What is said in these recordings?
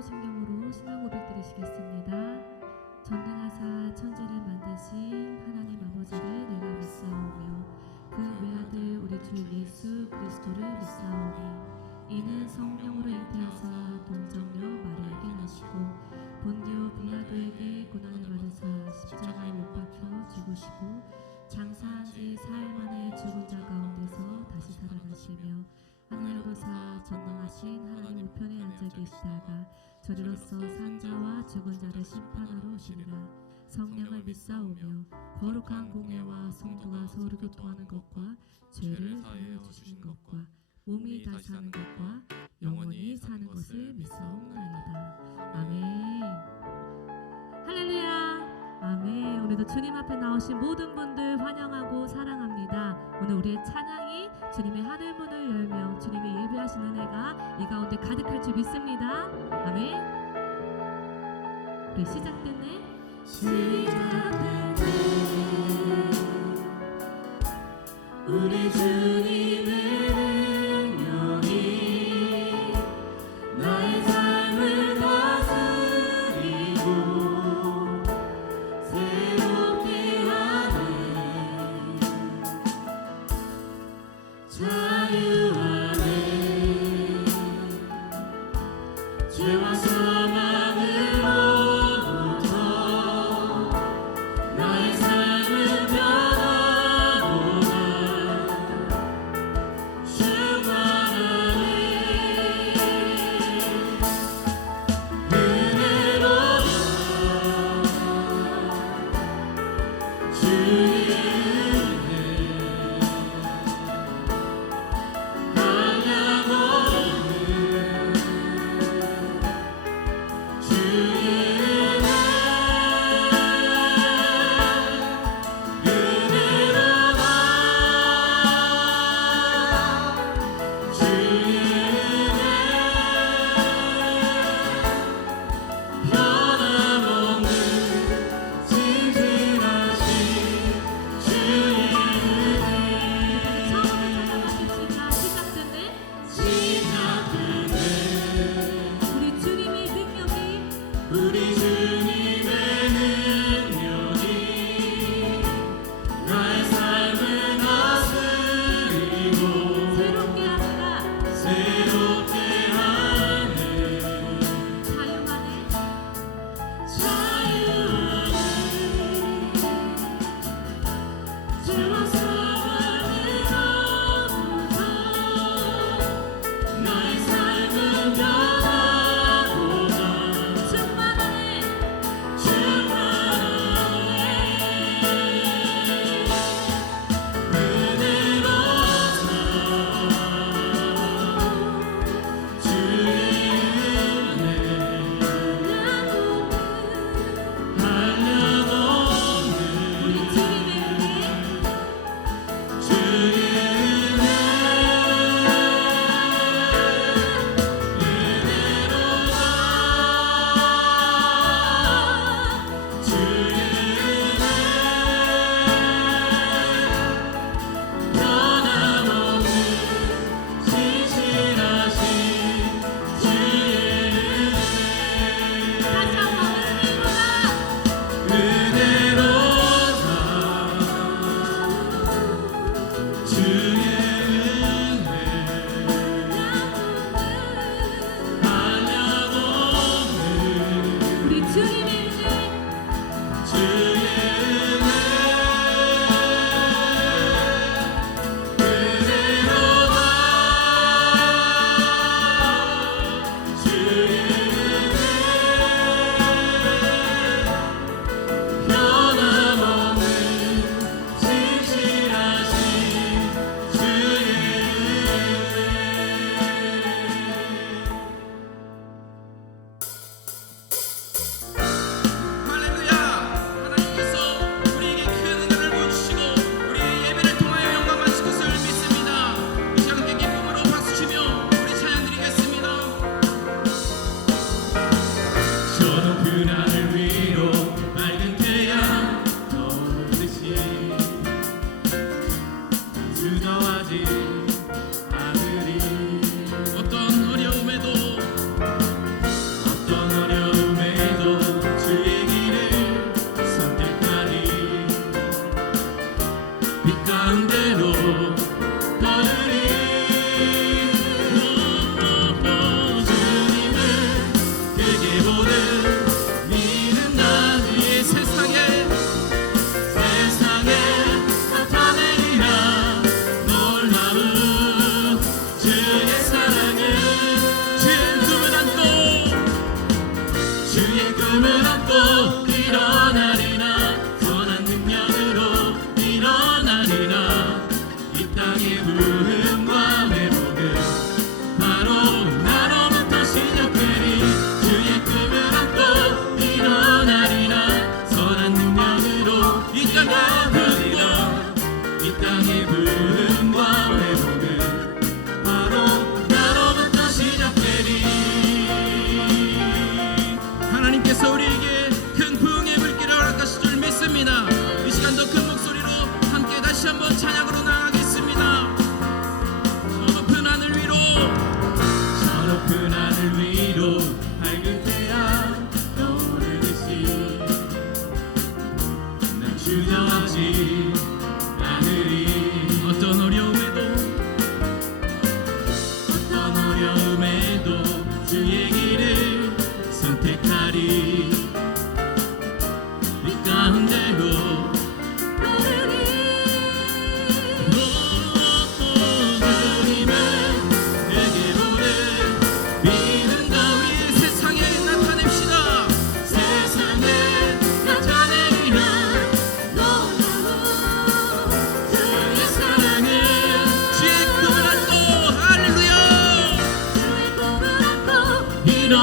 사도신경으로 신앙 고백 드리시겠습니다. 전능하사 천지를 만드신 하나님 아버지를 내가 믿사오며 그 외아들 우리 주 예수 그리스도를 믿사오니 이는 성령으로 잉태하사 동정녀 마리아에게 나시고 본디오 빌라도에게 고난을 받으사 십자가에 못 박혀 죽으시고 장사한 지 사흘 만에 죽은 자 가운데서 다시 살아나시며 하늘로사 전능하신 하나님 우편에 앉아 계시다가 저리로서 산자와 죽은 자를 심판하러 오시리라. 성령을 믿사오며 거룩한 공예와 성도가 서로 교통하는 것과 죄를 사하여 주시는 것과 몸이 다시 사는 것과 영원히 사는 것을 믿사옵나이다. 아멘. 할렐루야. 아멘. 오늘도 주님 앞에 나오신 모든 분들 환영하고 사랑합니다. 오늘 우리의 찬양이 주님의 하늘문을 열며 주님의 예배하신 은혜가 이 가운데 가득할 줄 믿습니다. 아멘. 우리 시작됐네. 우리 주님의 능력이 나의 삶을 다스리고 새롭게 하네. 자유 안에 죄와 사망으로부터 나의 삶은 변화로다. 충만하네. 은혜로다. 주의 은혜 한량없는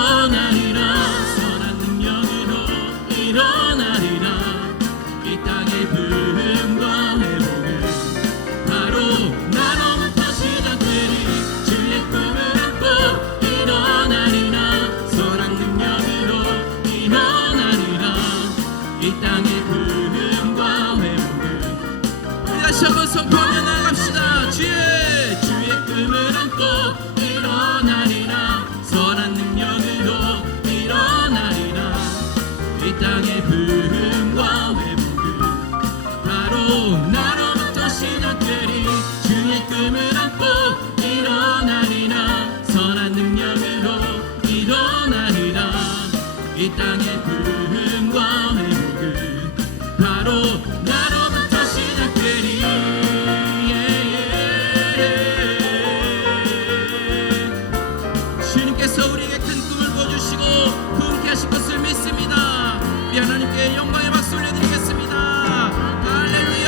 일어나리라. 선한 능력으로 일어나리라. 이 땅의 부흥과 회복은 바로 나로부터 시작되리. 주의 꿈을 안고 일어나리라. 선한 능력으로 일어나리라. 이 땅의 부흥과 회복은 우리 다시 한번 선포하며 나갑시다. 주의 꿈을 안고 일어나리라. 선한 능력으로 일어나리라. 이 땅의 부흥과 회복은 바로 나로부터 시작되리. 주의 꿈을 안고 일어나리라. 선한 능력으로 일어나리라. 이 땅의 부흥과 회복은 바로 나로부터 시작되리. 주님께서 우리에게 큰 꿈을 보여주시고 부흥케 하실 것을 믿습니다. 우리 하나님께 영광의 박수 올려드리겠습니다. 할렐루야.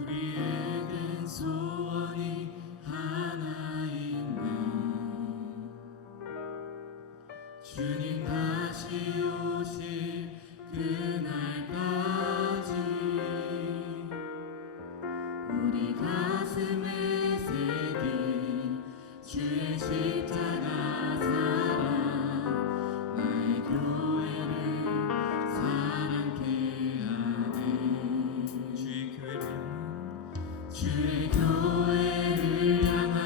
우리에겐 소원이 하나 있네. 주님 다시 오실 그날까지 우리 가슴에 새긴 주의 십자가 사랑, 나의 교회를 사랑케 하네. 주의 교회를 향한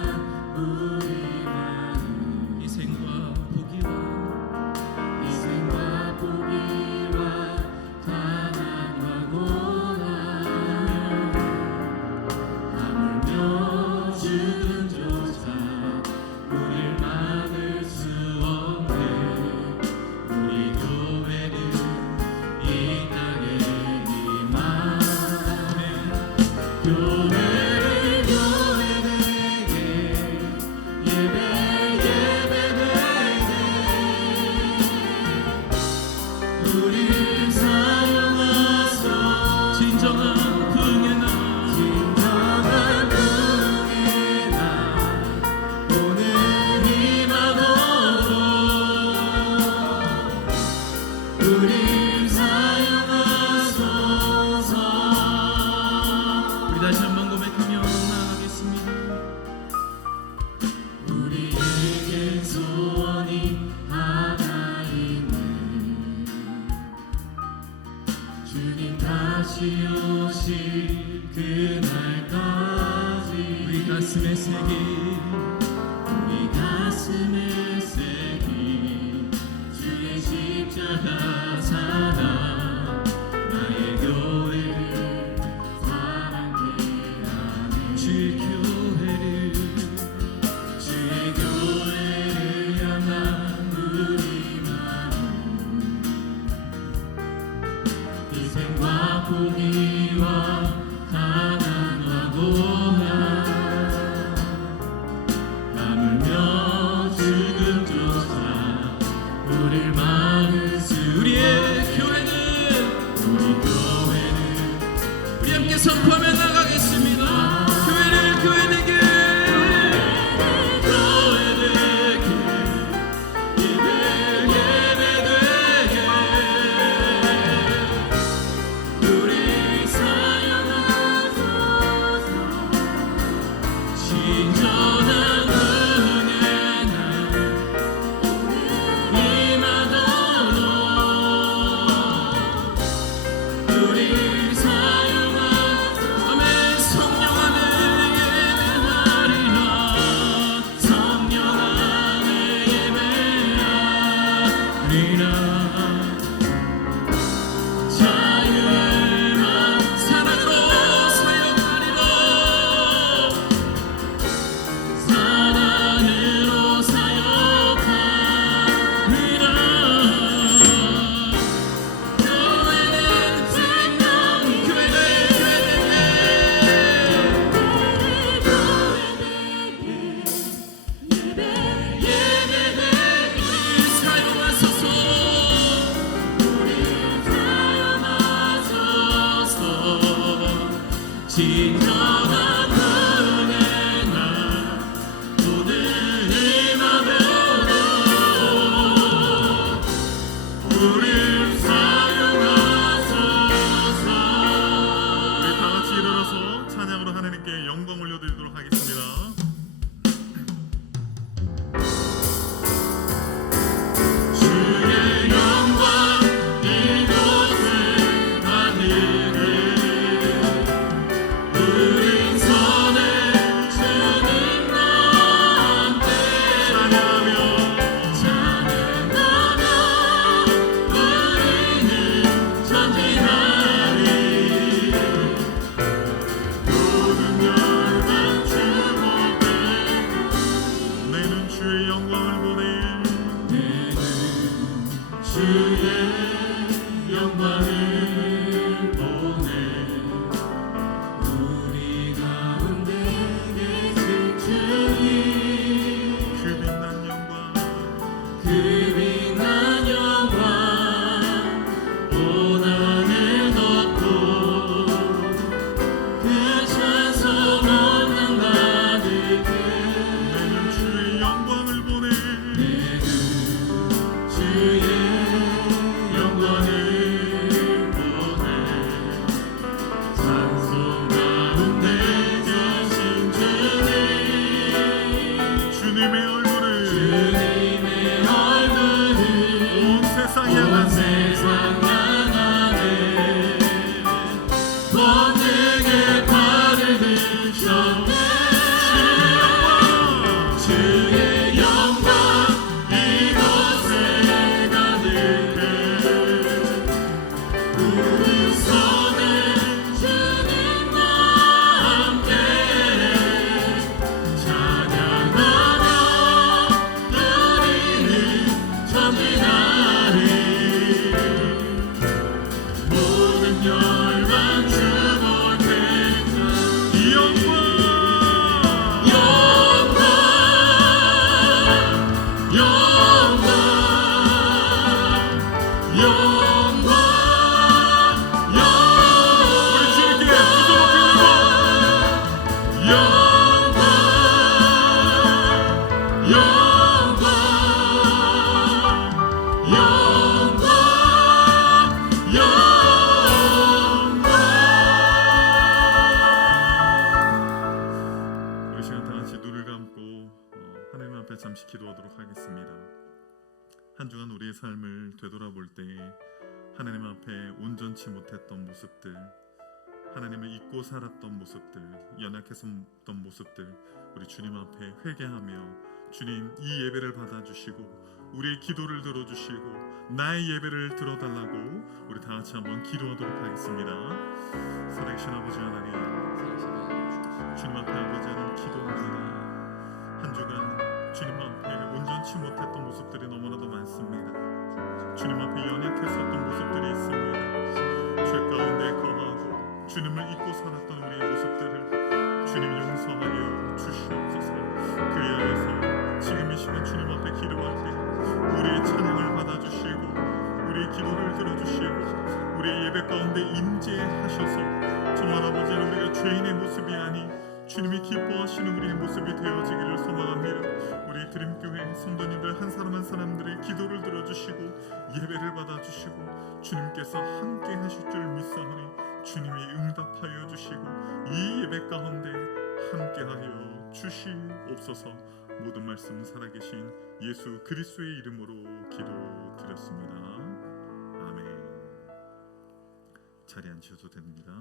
우리 마음, 희생과 포기와 가난과 고난, 하물며 죽음조차 우릴 막을 수 없네. 우리 교회는 이 땅에 임하네. 교회되게 예배되게 우릴 사용하소. 진정한 부흥의 날 오늘 임하도록 우릴 사용하소서. 우리 다시 한번 고백하며 나가겠습니다. 우리에겐 소원이 하나 있네. 주님 다시 오실 그날까지 우리 가슴에 새긴 주의 십자가 사랑, 나의 교회를 사랑케 하네. 주의 교회를 향한 우리 마음, 희생과 포기와 가난과 고난, 하물며 죽음조차 우릴 막을 수. 우리의 교회는 우리 함께 선포하며 나가겠습니다. 교회를 불러드리도록 하겠습니다. 주의 영광 이곳을 가득해 우린 선해 주님과 함께 찬양하며 우리는 전진하리 모든 열방 주목해 내는 주의 영광을 보내 주의 영광을 보내 우리 가운데 계신 주님 그 빛난 영광 그 빛난 영광 온 하늘 덮고 그 찬송 언능 가득해 내는 주의 영광을 보내 주의 잠시 기도하도록 하겠습니다. 한 주간 우리의 삶을 되돌아볼 때에 하나님 앞에 온전치 못했던 모습들, 하나님을 잊고 살았던 모습들, 연약했었던 모습들 우리 주님 앞에 회개하며 주님 이 예배를 받아주시고 우리의 기도를 들어주시고 나의 예배를 들어달라고 우리 다 같이 한번 기도하도록 하겠습니다. 살아계신 아버지 하나님, 주님 앞에 아버지 하나님 기도합니다. 한 주간 주님 앞에 온전치 못했던 모습들이 너무나도 많습니다. 주님 앞에 연약했었던 모습들이 있습니다. 죄 가운데 거하고 주님을 잊고 살았던 우리의 모습들을 주님 용서하여 주시옵소서. 그에 안에서 지금 이 시간 주님 앞에 기도할 때 우리의 찬양을 받아주시고 우리의 기도를 들어주시고 우리의 예배 가운데 임재하셔서 정말 아버지 우리가 죄인의 모습이 아닌 주님이 기뻐하시는 우리의 모습이 되어지기를 소망합니다. 우리 드림교회 성도님들 한 사람 한 사람들의 기도를 들어주시고 예배를 받아주시고 주님께서 함께 하실 줄 믿사오니 주님이 응답하여 주시고 이 예배 가운데 함께하여 주시옵소서. 모든 말씀 살아계신 예수 그리스도의 이름으로 기도드렸습니다. 아멘. 자리에 앉으셔도 됩니다.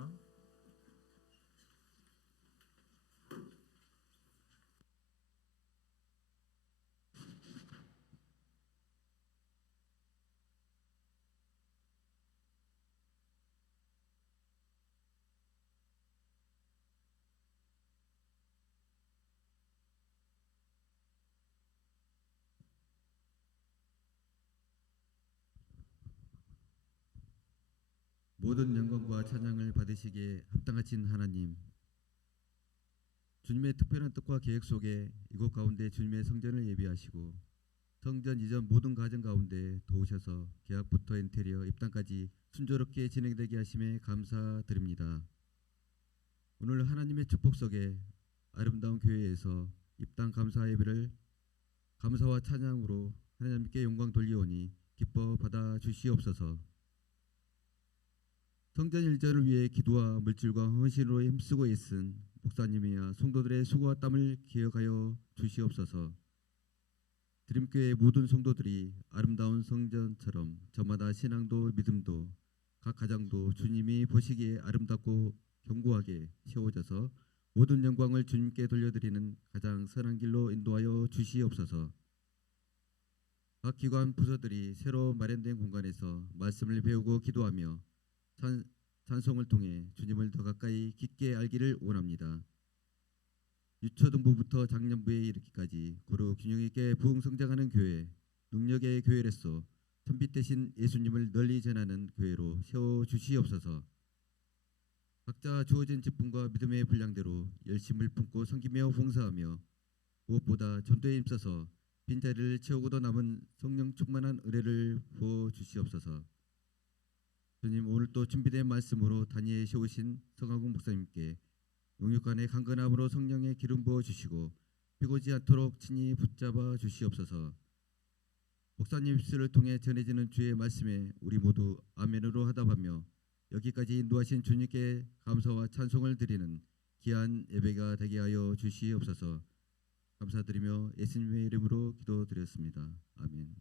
모든 영광과 찬양을 받으시기에 합당하신 하나님, 주님의 특별한 뜻과 계획 속에 이곳 가운데 주님의 성전을 예비하시고 성전 이전 모든 과정 가운데 도우셔서 계약부터 인테리어, 입당까지 순조롭게 진행되게 하심에 감사드립니다. 오늘 하나님의 축복 속에 아름다운 교회에서 입당 감사 예배를 감사와 찬양으로 하나님께 영광 돌리오니 기뻐 받아 주시옵소서. 성전 일전을 위해 기도와 물질과 헌신으로 힘쓰고 있은 목사님이야 성도들의 수고와 땀을 기억하여 주시옵소서. 드림교회 모든 성도들이 아름다운 성전처럼 저마다 신앙도 믿음도 각 가정도 주님이 보시기에 아름답고 견고하게 세워져서 모든 영광을 주님께 돌려드리는 가장 선한 길로 인도하여 주시옵소서. 각 기관 부서들이 새로 마련된 공간에서 말씀을 배우고 기도하며 찬송을 통해 주님을 더 가까이 깊게 알기를 원합니다. 유초등부부터 장년부에 이르기까지 고루 균형 있게 부흥성장하는 교회, 능력의 교회로서 천빛 대신 예수님을 널리 전하는 교회로 세워주시옵소서. 각자 주어진 직분과 믿음의 분량대로 열심을 품고 섬기며 봉사하며 무엇보다 전도에 힘써서 빈자리를 채우고도 남은 성령 충만한 은혜를 부어주시옵소서. 주님, 오늘 또 준비된 말씀으로 단위에 세우신 성하국 목사님께 용육간의 강건함으로 성령의 기름 부어주시고 비고지 않도록 친히 붙잡아 주시옵소서. 목사님 입술을 통해 전해지는 주의 말씀에 우리 모두 아멘으로 하답하며 여기까지 인도하신 주님께 감사와 찬송을 드리는 귀한 예배가 되게 하여 주시옵소서. 감사드리며 예수님의 이름으로 기도드렸습니다. 아멘.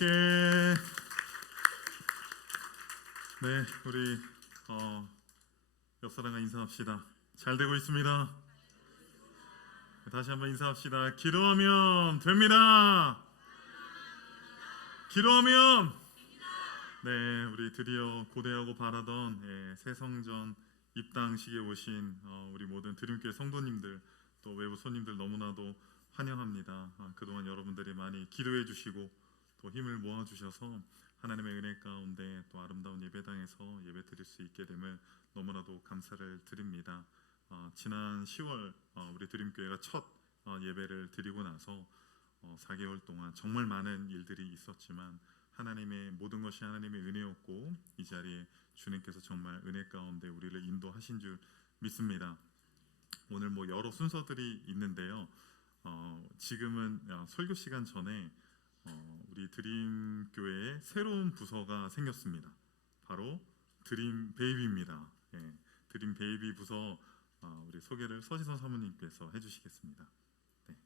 함께. 네, 우리 옆 사람과 인사합시다. 잘 되고 있습니다. 다시 한번 인사합시다. 기도하면 됩니다. 기도하면. 네, 우리 드디어 고대하고 바라던 새 성전 입당식에 오신 우리 모든 드림교회 성도님들, 또 외부 손님들 너무나도 환영합니다. 그동안 여러분들이 많이 기도해 주시고 또 힘을 모아 주셔서 하나님의 은혜 가운데 또 아름다운 예배당에서 예배 드릴 수 있게 됨을 너무나도 감사를 드립니다. 지난 10월 우리 드림교회가 첫 예배를 드리고 나서 4개월 동안 정말 많은 일들이 있었지만 하나님의 모든 것이 하나님의 은혜였고 이 자리에 주님께서 정말 은혜 가운데 우리를 인도하신 줄 믿습니다. 오늘 뭐 여러 순서들이 있는데요. 지금은 설교 시간 전에 우리 드림교회에 새로운 부서가 생겼습니다. 바로 드림 베이비입니다. 예, 드림 베이비 부서 우리 소개를 서지선 사모님께서 해주시겠습니다. 네.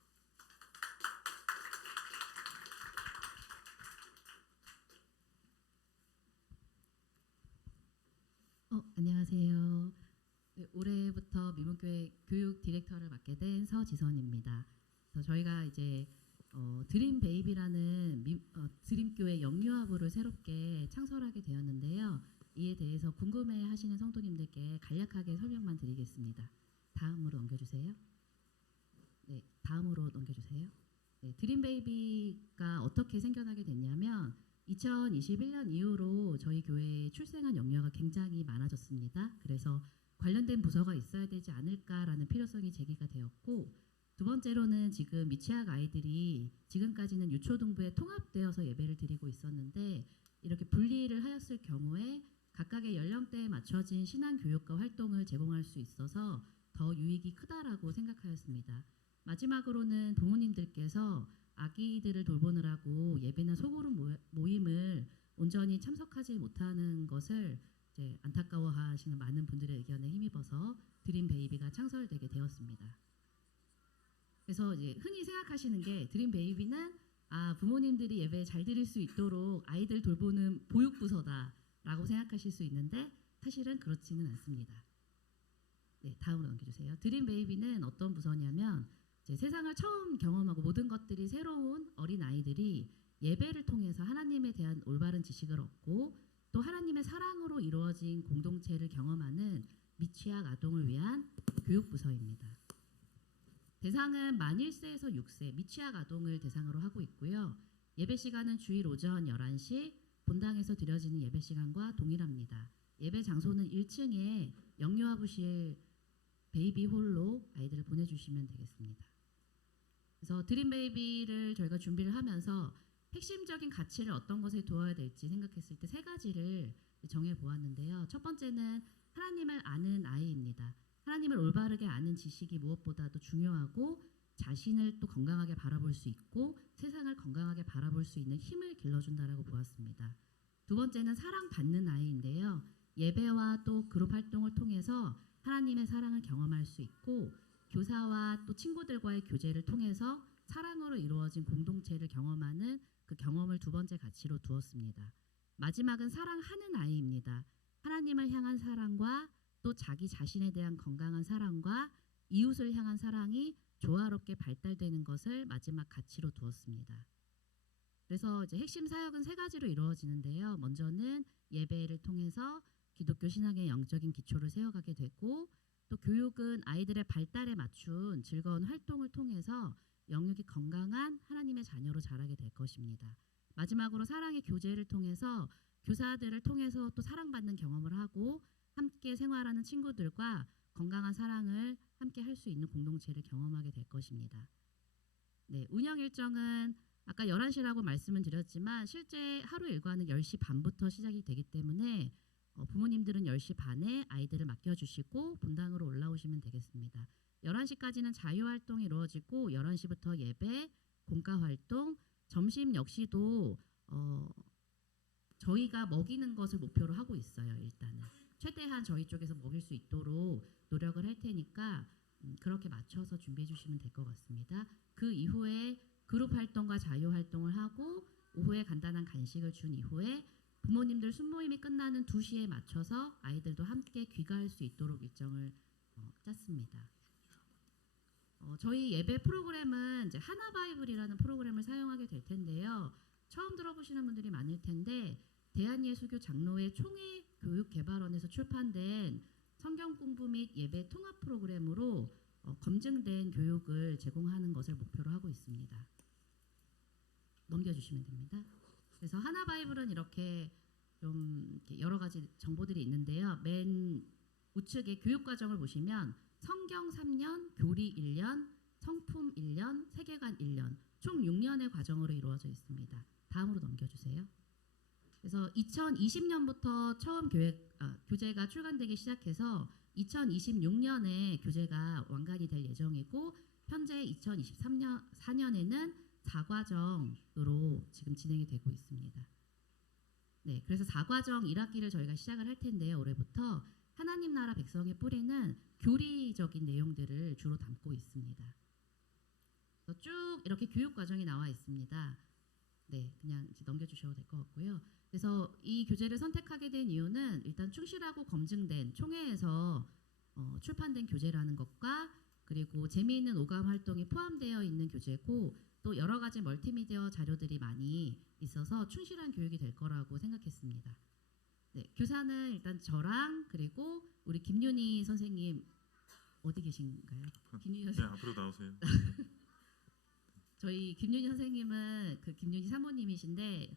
안녕하세요. 네, 올해부터 미문교회 교육 디렉터를 맡게 된 서지선입니다. 그래서 저희가 이제 드림 베이비라는 드림교회 영유아부를 새롭게 창설하게 되었는데요. 이에 대해서 궁금해하시는 성도님들께 간략하게 설명만 드리겠습니다. 다음으로 넘겨주세요. 네, 다음으로 넘겨주세요. 네, 드림 베이비가 어떻게 생겨나게 됐냐면 2021년 이후로 저희 교회에 출생한 영유아가 굉장히 많아졌습니다. 그래서 관련된 부서가 있어야 되지 않을까라는 필요성이 제기가 되었고, 두 번째로는 지금 미취학 아이들이 지금까지는 유초등부에 통합되어서 예배를 드리고 있었는데 이렇게 분리를 하였을 경우에 각각의 연령대에 맞춰진 신앙 교육과 활동을 제공할 수 있어서 더 유익이 크다라고 생각하였습니다. 마지막으로는 부모님들께서 아기들을 돌보느라고 예배나 소그룹 모임을 온전히 참석하지 못하는 것을 이제 안타까워하시는 많은 분들의 의견에 힘입어서 드림 베이비가 창설되게 되었습니다. 그래서 이제 흔히 생각하시는 게 드림 베이비는 부모님들이 예배 잘 드릴 수 있도록 아이들 돌보는 보육부서다라고 생각하실 수 있는데 사실은 그렇지는 않습니다. 네, 다음으로 넘겨주세요. 드림 베이비는 어떤 부서냐면 이제 세상을 처음 경험하고 모든 것들이 새로운 어린 아이들이 예배를 통해서 하나님에 대한 올바른 지식을 얻고 또 하나님의 사랑으로 이루어진 공동체를 경험하는 미취학 아동을 위한 교육부서입니다. 대상은 만 1세에서 6세 미취학 아동을 대상으로 하고 있고요. 예배 시간은 주일 오전 11시 본당에서 드려지는 예배 시간과 동일합니다. 예배 장소는 1층에 영유아부실 베이비 홀로 아이들을 보내주시면 되겠습니다. 그래서 드림 베이비를 저희가 준비를 하면서 핵심적인 가치를 어떤 것에 두어야 될지 생각했을 때 세 가지를 정해 보았는데요. 첫 번째는 하나님을 아는 아이입니다. 하나님을 올바르게 아는 지식이 무엇보다도 중요하고 자신을 또 건강하게 바라볼 수 있고 세상을 건강하게 바라볼 수 있는 힘을 길러준다라고 보았습니다. 두 번째는 사랑받는 아이인데요. 예배와 또 그룹 활동을 통해서 하나님의 사랑을 경험할 수 있고 교사와 또 친구들과의 교제를 통해서 사랑으로 이루어진 공동체를 경험하는 그 경험을 두 번째 가치로 두었습니다. 마지막은 사랑하는 아이입니다. 하나님을 향한 사랑과 또 자기 자신에 대한 건강한 사랑과 이웃을 향한 사랑이 조화롭게 발달되는 것을 마지막 가치로 두었습니다. 그래서 이제 핵심 사역은 세 가지로 이루어지는데요. 먼저는 예배를 통해서 기독교 신앙의 영적인 기초를 세워가게 되고 또 교육은 아이들의 발달에 맞춘 즐거운 활동을 통해서 영육이 건강한 하나님의 자녀로 자라게 될 것입니다. 마지막으로 사랑의 교제를 통해서 교사들을 통해서 또 사랑받는 경험을 하고 함께 생활하는 친구들과 건강한 사랑을 함께 할 수 있는 공동체를 경험하게 될 것입니다. 네, 운영 일정은 아까 11시라고 말씀은 드렸지만 실제 하루 일과는 10시 반부터 시작이 되기 때문에 부모님들은 10시 반에 아이들을 맡겨주시고 본당으로 올라오시면 되겠습니다. 11시까지는 자유활동이 이루어지고 11시부터 예배, 공과활동, 점심 역시도 저희가 먹이는 것을 목표로 하고 있어요. 일단은 최대한 저희 쪽에서 먹일 수 있도록 노력을 할 테니까 그렇게 맞춰서 준비해 주시면 될 것 같습니다. 그 이후에 그룹 활동과 자유 활동을 하고 오후에 간단한 간식을 준 이후에 부모님들 순모임이 끝나는 2시에 맞춰서 아이들도 함께 귀가할 수 있도록 일정을 짰습니다. 저희 예배 프로그램은 이제 하나 바이블이라는 프로그램을 사용하게 될 텐데요. 처음 들어보시는 분들이 많을 텐데 대한예수교 장로회 총회 교육개발원에서 출판된 성경 공부 및 예배 통합 프로그램으로 검증된 교육을 제공하는 것을 목표로 하고 있습니다. 넘겨주시면 됩니다. 그래서 하나 바이블은 이렇게 좀 여러 가지 정보들이 있는데요. 맨 우측에 교육 과정을 보시면 성경 3년, 교리 1년, 성품 1년, 세계관 1년, 총 6년의 과정으로 이루어져 있습니다. 다음으로 넘겨주세요. 그래서 2020년부터 처음 교재가 출간되기 시작해서 2026년에 교재가 완간이 될 예정이고 현재 2024년에는 4과정으로 지금 진행이 되고 있습니다. 네, 그래서 4과정 1학기를 저희가 시작을 할 텐데요. 올해부터 하나님 나라 백성의 뿌리는 교리적인 내용들을 주로 담고 있습니다. 그래서 쭉 이렇게 교육 과정이 나와 있습니다. 네, 그냥 이제 넘겨주셔도 될 것 같고요. 그래서 이 교재를 선택하게 된 이유는 일단 충실하고 검증된 총회에서 출판된 교재라는 것과 그리고 재미있는 오감 활동이 포함되어 있는 교재고 또 여러 가지 멀티미디어 자료들이 많이 있어서 충실한 교육이 될 거라고 생각했습니다. 네, 교사는 일단 저랑 그리고 우리 김윤희 선생님 어디 계신가요? 김윤희 네, 선생님. 앞으로 나오세요. 저희 김윤희 선생님은 그 김윤희 사모님이신데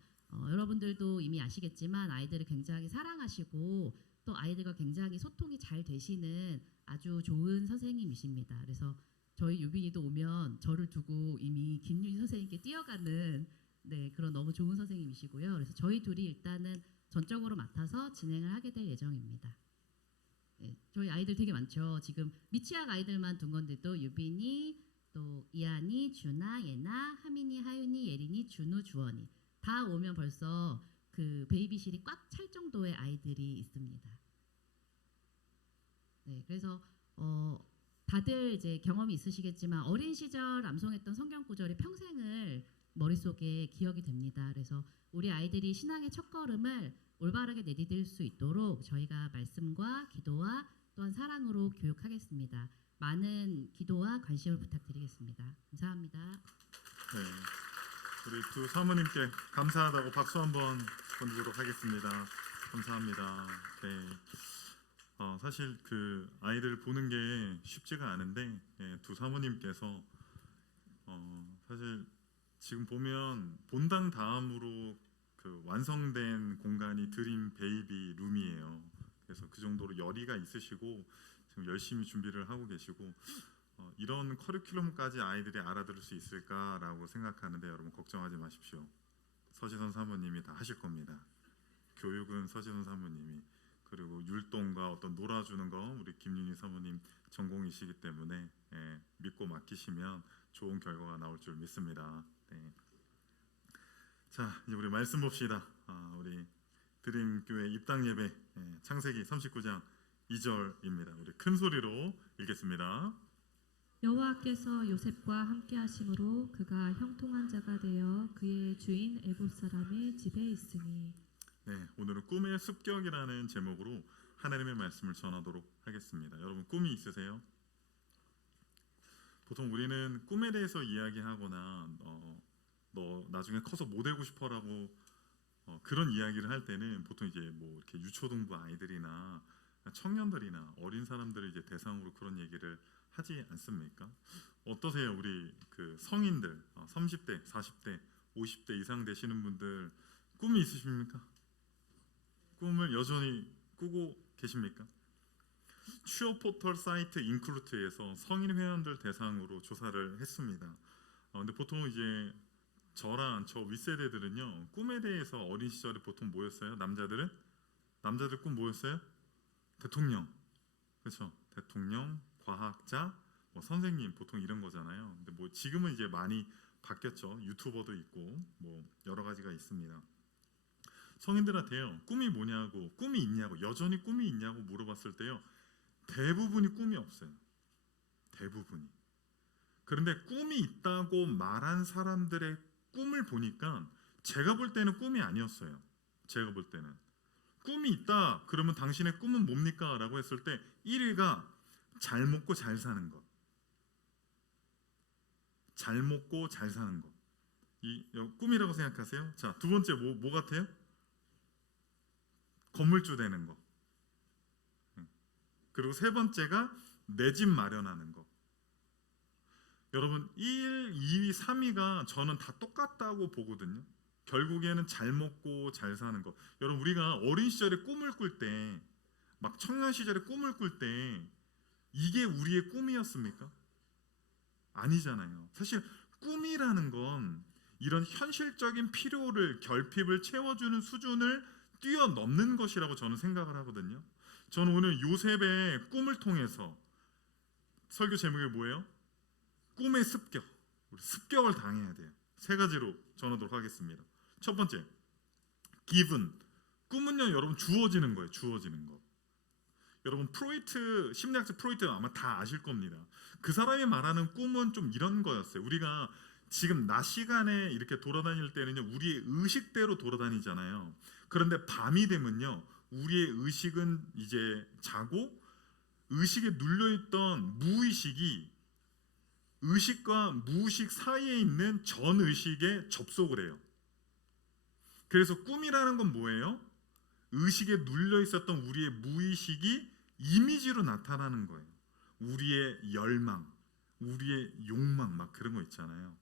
여러분들도 이미 아시겠지만 아이들을 굉장히 사랑하시고 또 아이들과 굉장히 소통이 잘 되시는 아주 좋은 선생님이십니다. 그래서 저희 유빈이도 오면 저를 두고 이미 김윤희 선생님께 뛰어가는 네, 그런 너무 좋은 선생님이시고요. 그래서 저희 둘이 일단은 전적으로 맡아서 진행을 하게 될 예정입니다. 네, 저희 아이들 되게 많죠. 지금 미취학 아이들만 둔 건데도 유빈이, 또 이한이, 준아, 예나, 하민이, 하윤이, 예린이, 준우, 주원이 다 오면 벌써 그 베이비실이 꽉 찰 정도의 아이들이 있습니다. 네, 그래서 다들 이제 경험이 있으시겠지만 어린 시절 암송했던 성경 구절이 평생을 머릿속에 기억이 됩니다. 그래서 우리 아이들이 신앙의 첫걸음을 올바르게 내디딜 수 있도록 저희가 말씀과 기도와 또한 사랑으로 교육하겠습니다. 많은 기도와 관심을 부탁드리겠습니다. 감사합니다. 네, 우리 두 사모님께 감사하다고 박수 한번 보내도록 하겠습니다. 감사합니다. 네, 사실 그 아이들을 보는 게 쉽지가 않은데 두 사모님께서 사실 지금 보면 본당 다음으로 그 완성된 공간이 드림 베이비 룸이에요. 그래서 그 정도로 열의가 있으시고 지금 열심히 준비를 하고 계시고 이런 커리큘럼까지 아이들이 알아들을 수 있을까라고 생각하는데 여러분 걱정하지 마십시오. 서지선 사모님이 다 하실 겁니다. 교육은 서지선 사모님이, 그리고 율동과 어떤 놀아주는 거 우리 김윤희 사모님 전공이시기 때문에 믿고 맡기시면 좋은 결과가 나올 줄 믿습니다. 네. 자, 이제 우리 말씀 봅시다. 우리 드림교회 입당 예배 창세기 39장 2절입니다. 우리 큰 소리로 읽겠습니다. 여호와께서 요셉과 함께 하심으로 그가 형통한 자가 되어 그의 주인 애굽 사람의 집에 있으니. 네, 오늘은 꿈의 습격이라는 제목으로 하나님의 말씀을 전하도록 하겠습니다. 여러분 꿈이 있으세요? 보통 우리는 꿈에 대해서 이야기하거나 너 나중에 커서 뭐 되고 싶어라고 그런 이야기를 할 때는 보통 이제 뭐 이렇게 유초등부 아이들이나 청년들이나 어린 사람들을 이제 대상으로 그런 얘기를 하지 않습니까? 어떠세요? 우리 그 성인들 30대, 40대, 50대 이상 되시는 분들 꿈이 있으십니까? 꿈을 여전히 꾸고 계십니까? 취업 포털 사이트 인클루트에서 성인 회원들 대상으로 조사를 했습니다. 근데 보통 이제 저랑 저 윗세대들은요 꿈에 대해서 어린 시절에 보통 뭐였어요? 남자들 꿈 뭐였어요? 대통령, 그렇죠? 대통령, 과학자, 뭐 선생님 보통 이런 거잖아요. 근데 뭐 지금은 이제 많이 바뀌었죠. 유튜버도 있고 뭐 여러 가지가 있습니다. 성인들한테요 꿈이 뭐냐고, 꿈이 있냐고, 여전히 꿈이 있냐고 물어봤을 때요 대부분이 꿈이 없어요. 대부분이. 그런데 꿈이 있다고 말한 사람들의 꿈을 보니까 제가 볼 때는 꿈이 아니었어요. 제가 볼 때는 꿈이 있다 그러면 당신의 꿈은 뭡니까? 라고 했을 때 1위가 잘 먹고 잘 사는 것. 잘 먹고 잘 사는 것. 이 꿈이라고 생각하세요? 자, 두 번째 뭐 같아요? 건물주 되는 거. 그리고 세 번째가 내 집 마련하는 거. 여러분 1, 2위, 3위가 저는 다 똑같다고 보거든요. 결국에는 잘 먹고 잘 사는 거. 여러분 우리가 어린 시절에 꿈을 꿀 때, 막 청년 시절에 꿈을 꿀 때 이게 우리의 꿈이었습니까? 아니잖아요. 사실 꿈이라는 건 이런 현실적인 필요를 결핍을 채워주는 수준을 뛰어넘는 것이라고 저는 생각을 하거든요. 저는 오늘 요셉의 꿈을 통해서 설교 제목이 뭐예요? 꿈의 습격. 우리 습격을 당해야 돼요. 세 가지로 전하도록 하겠습니다. 첫 번째, given. 꿈은요, 여러분 주어지는 거예요. 주어지는 거. 여러분 프로이트, 심리학자 프로이트 아마 다 아실 겁니다. 그 사람이 말하는 꿈은 좀 이런 거였어요. 우리가 지금 낮 시간에 이렇게 돌아다닐 때는요, 우리의 의식대로 돌아다니잖아요. 그런데 밤이 되면요, 우리의 의식은 이제 자고 의식에 눌려있던 무의식이 의식과 무의식 사이에 있는 전 의식에 접속을 해요. 그래서 꿈이라는 건 뭐예요? 의식에 눌려 있었던 우리의 무의식이 이미지로 나타나는 거예요. 우리의 열망, 우리의 욕망 막 그런 거 있잖아요.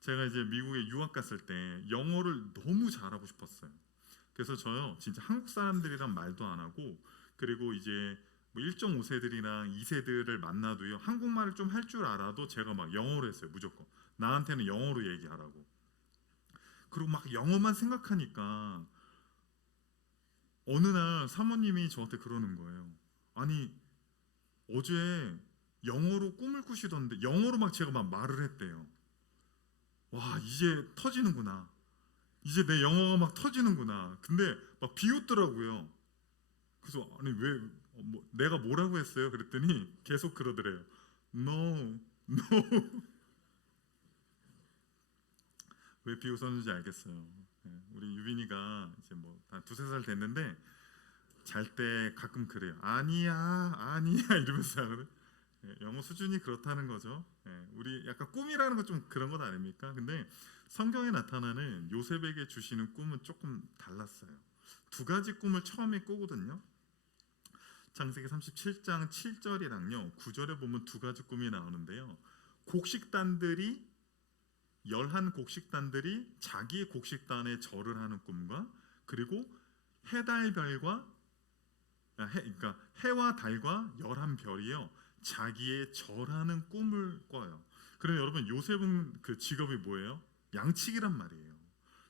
제가 이제 미국에 유학 갔을 때 영어를 너무 잘하고 싶었어요. 그래서 저요 진짜 한국 사람들이랑 말도 안 하고, 그리고 이제 뭐 1.5세들이랑 2세들을 만나도요 한국말을 좀 할 줄 알아도 제가 막 영어로 했어요. 무조건 나한테는 영어로 얘기하라고. 그리고 막 영어만 생각하니까 어느 날 사모님이 저한테 그러는 거예요. 아니 어제 영어로 꿈을 꾸시던데, 영어로 막 제가 막 말을 했대요. 와, 이제 터지는구나. 이제 내 영어가 막 터지는구나. 근데 막 비웃더라고요. 그래서 아니 왜 내가 뭐라고 했어요? 그랬더니 계속 그러더래요. No. 왜 비웃었는지 알겠어요. 우리 유빈이가 이제 뭐 한 2-3살 됐는데 잘 때 가끔 그래요. 아니야 이러면서 하거든. 영어 수준이 그렇다는 거죠. 우리 약간 꿈이라는 건 좀 그런 것 아닙니까? 근데 성경에 나타나는 요셉에게 주시는 꿈은 조금 달랐어요. 2가지 꿈을 처음에 꾸거든요. 창세기 37장 7절이랑요 9절에 보면 2가지 꿈이 나오는데요. 곡식단들이 11곡식단들이 자기의 곡식단에 절을 하는 꿈과, 그리고 해달별과 그러니까 해와 달과 11별이요 자기의 절하는 꿈을 꿔요. 그런데 여러분 요셉은 그 직업이 뭐예요? 양치기란 말이에요.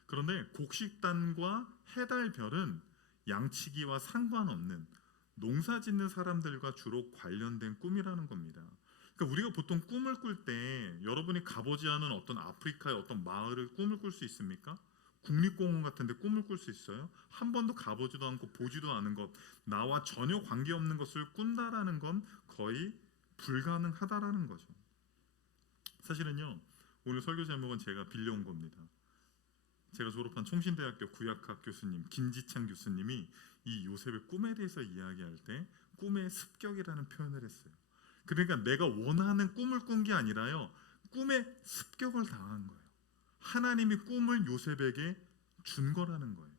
그런데 곡식단과 해달별은 양치기와 상관없는 농사짓는 사람들과 주로 관련된 꿈이라는 겁니다. 그러니까 우리가 보통 꿈을 꿀 때 여러분이 가보지 않은 어떤 아프리카의 어떤 마을을 꿈을 꿀 수 있습니까? 국립공원 같은 데 꿈을 꿀 수 있어요? 한 번도 가보지도 않고 보지도 않은 것, 나와 전혀 관계없는 것을 꾼다라는 건 거의 불가능하다라는 거죠. 사실은요 오늘 설교 제목은 제가 빌려온 겁니다. 제가 졸업한 총신대학교 구약학 교수님 김지창 교수님이 이 요셉의 꿈에 대해서 이야기할 때 꿈의 습격이라는 표현을 했어요. 그러니까 내가 원하는 꿈을 꾼 게 아니라요 꿈의 습격을 당한 거예요. 하나님이 꿈을 요셉에게 준 거라는 거예요.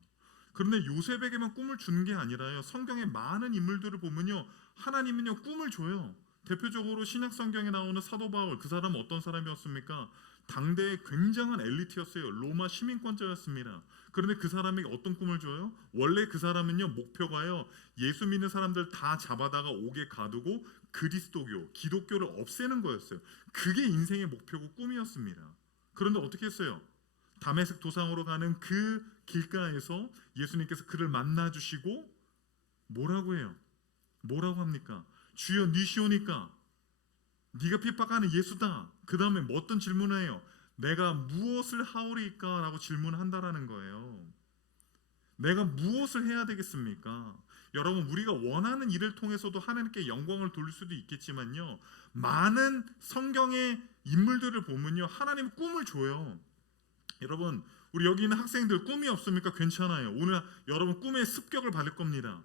그런데 요셉에게만 꿈을 준 게 아니라요 성경의 많은 인물들을 보면요 하나님은요 꿈을 줘요. 대표적으로 신약 성경에 나오는 사도 바울, 그 사람은 어떤 사람이었습니까? 당대의 굉장한 엘리트였어요. 로마 시민권자였습니다. 그런데 그 사람에게 어떤 꿈을 줘요? 원래 그 사람은요 목표가요 예수 믿는 사람들 다 잡아다가 옥에 가두고 그리스도교, 기독교를 없애는 거였어요. 그게 인생의 목표고 꿈이었습니다. 그런데 어떻게 했어요? 다메섹 도상으로 가는 그 길가에서 예수님께서 그를 만나 주시고 뭐라고 해요? 뭐라고 합니까? 주여 니시오니까, 네가 핍박하는 예수다. 그 다음에 뭐 어떤 질문을 해요? 내가 무엇을 하오리까? 라고 질문한다라는 거예요. 내가 무엇을 해야 되겠습니까? 여러분 우리가 원하는 일을 통해서도 하나님께 영광을 돌릴 수도 있겠지만요 많은 성경의 인물들을 보면요 하나님은 꿈을 줘요. 여러분 우리 여기 있는 학생들 꿈이 없습니까? 괜찮아요. 오늘 여러분 꿈의 습격을 받을 겁니다.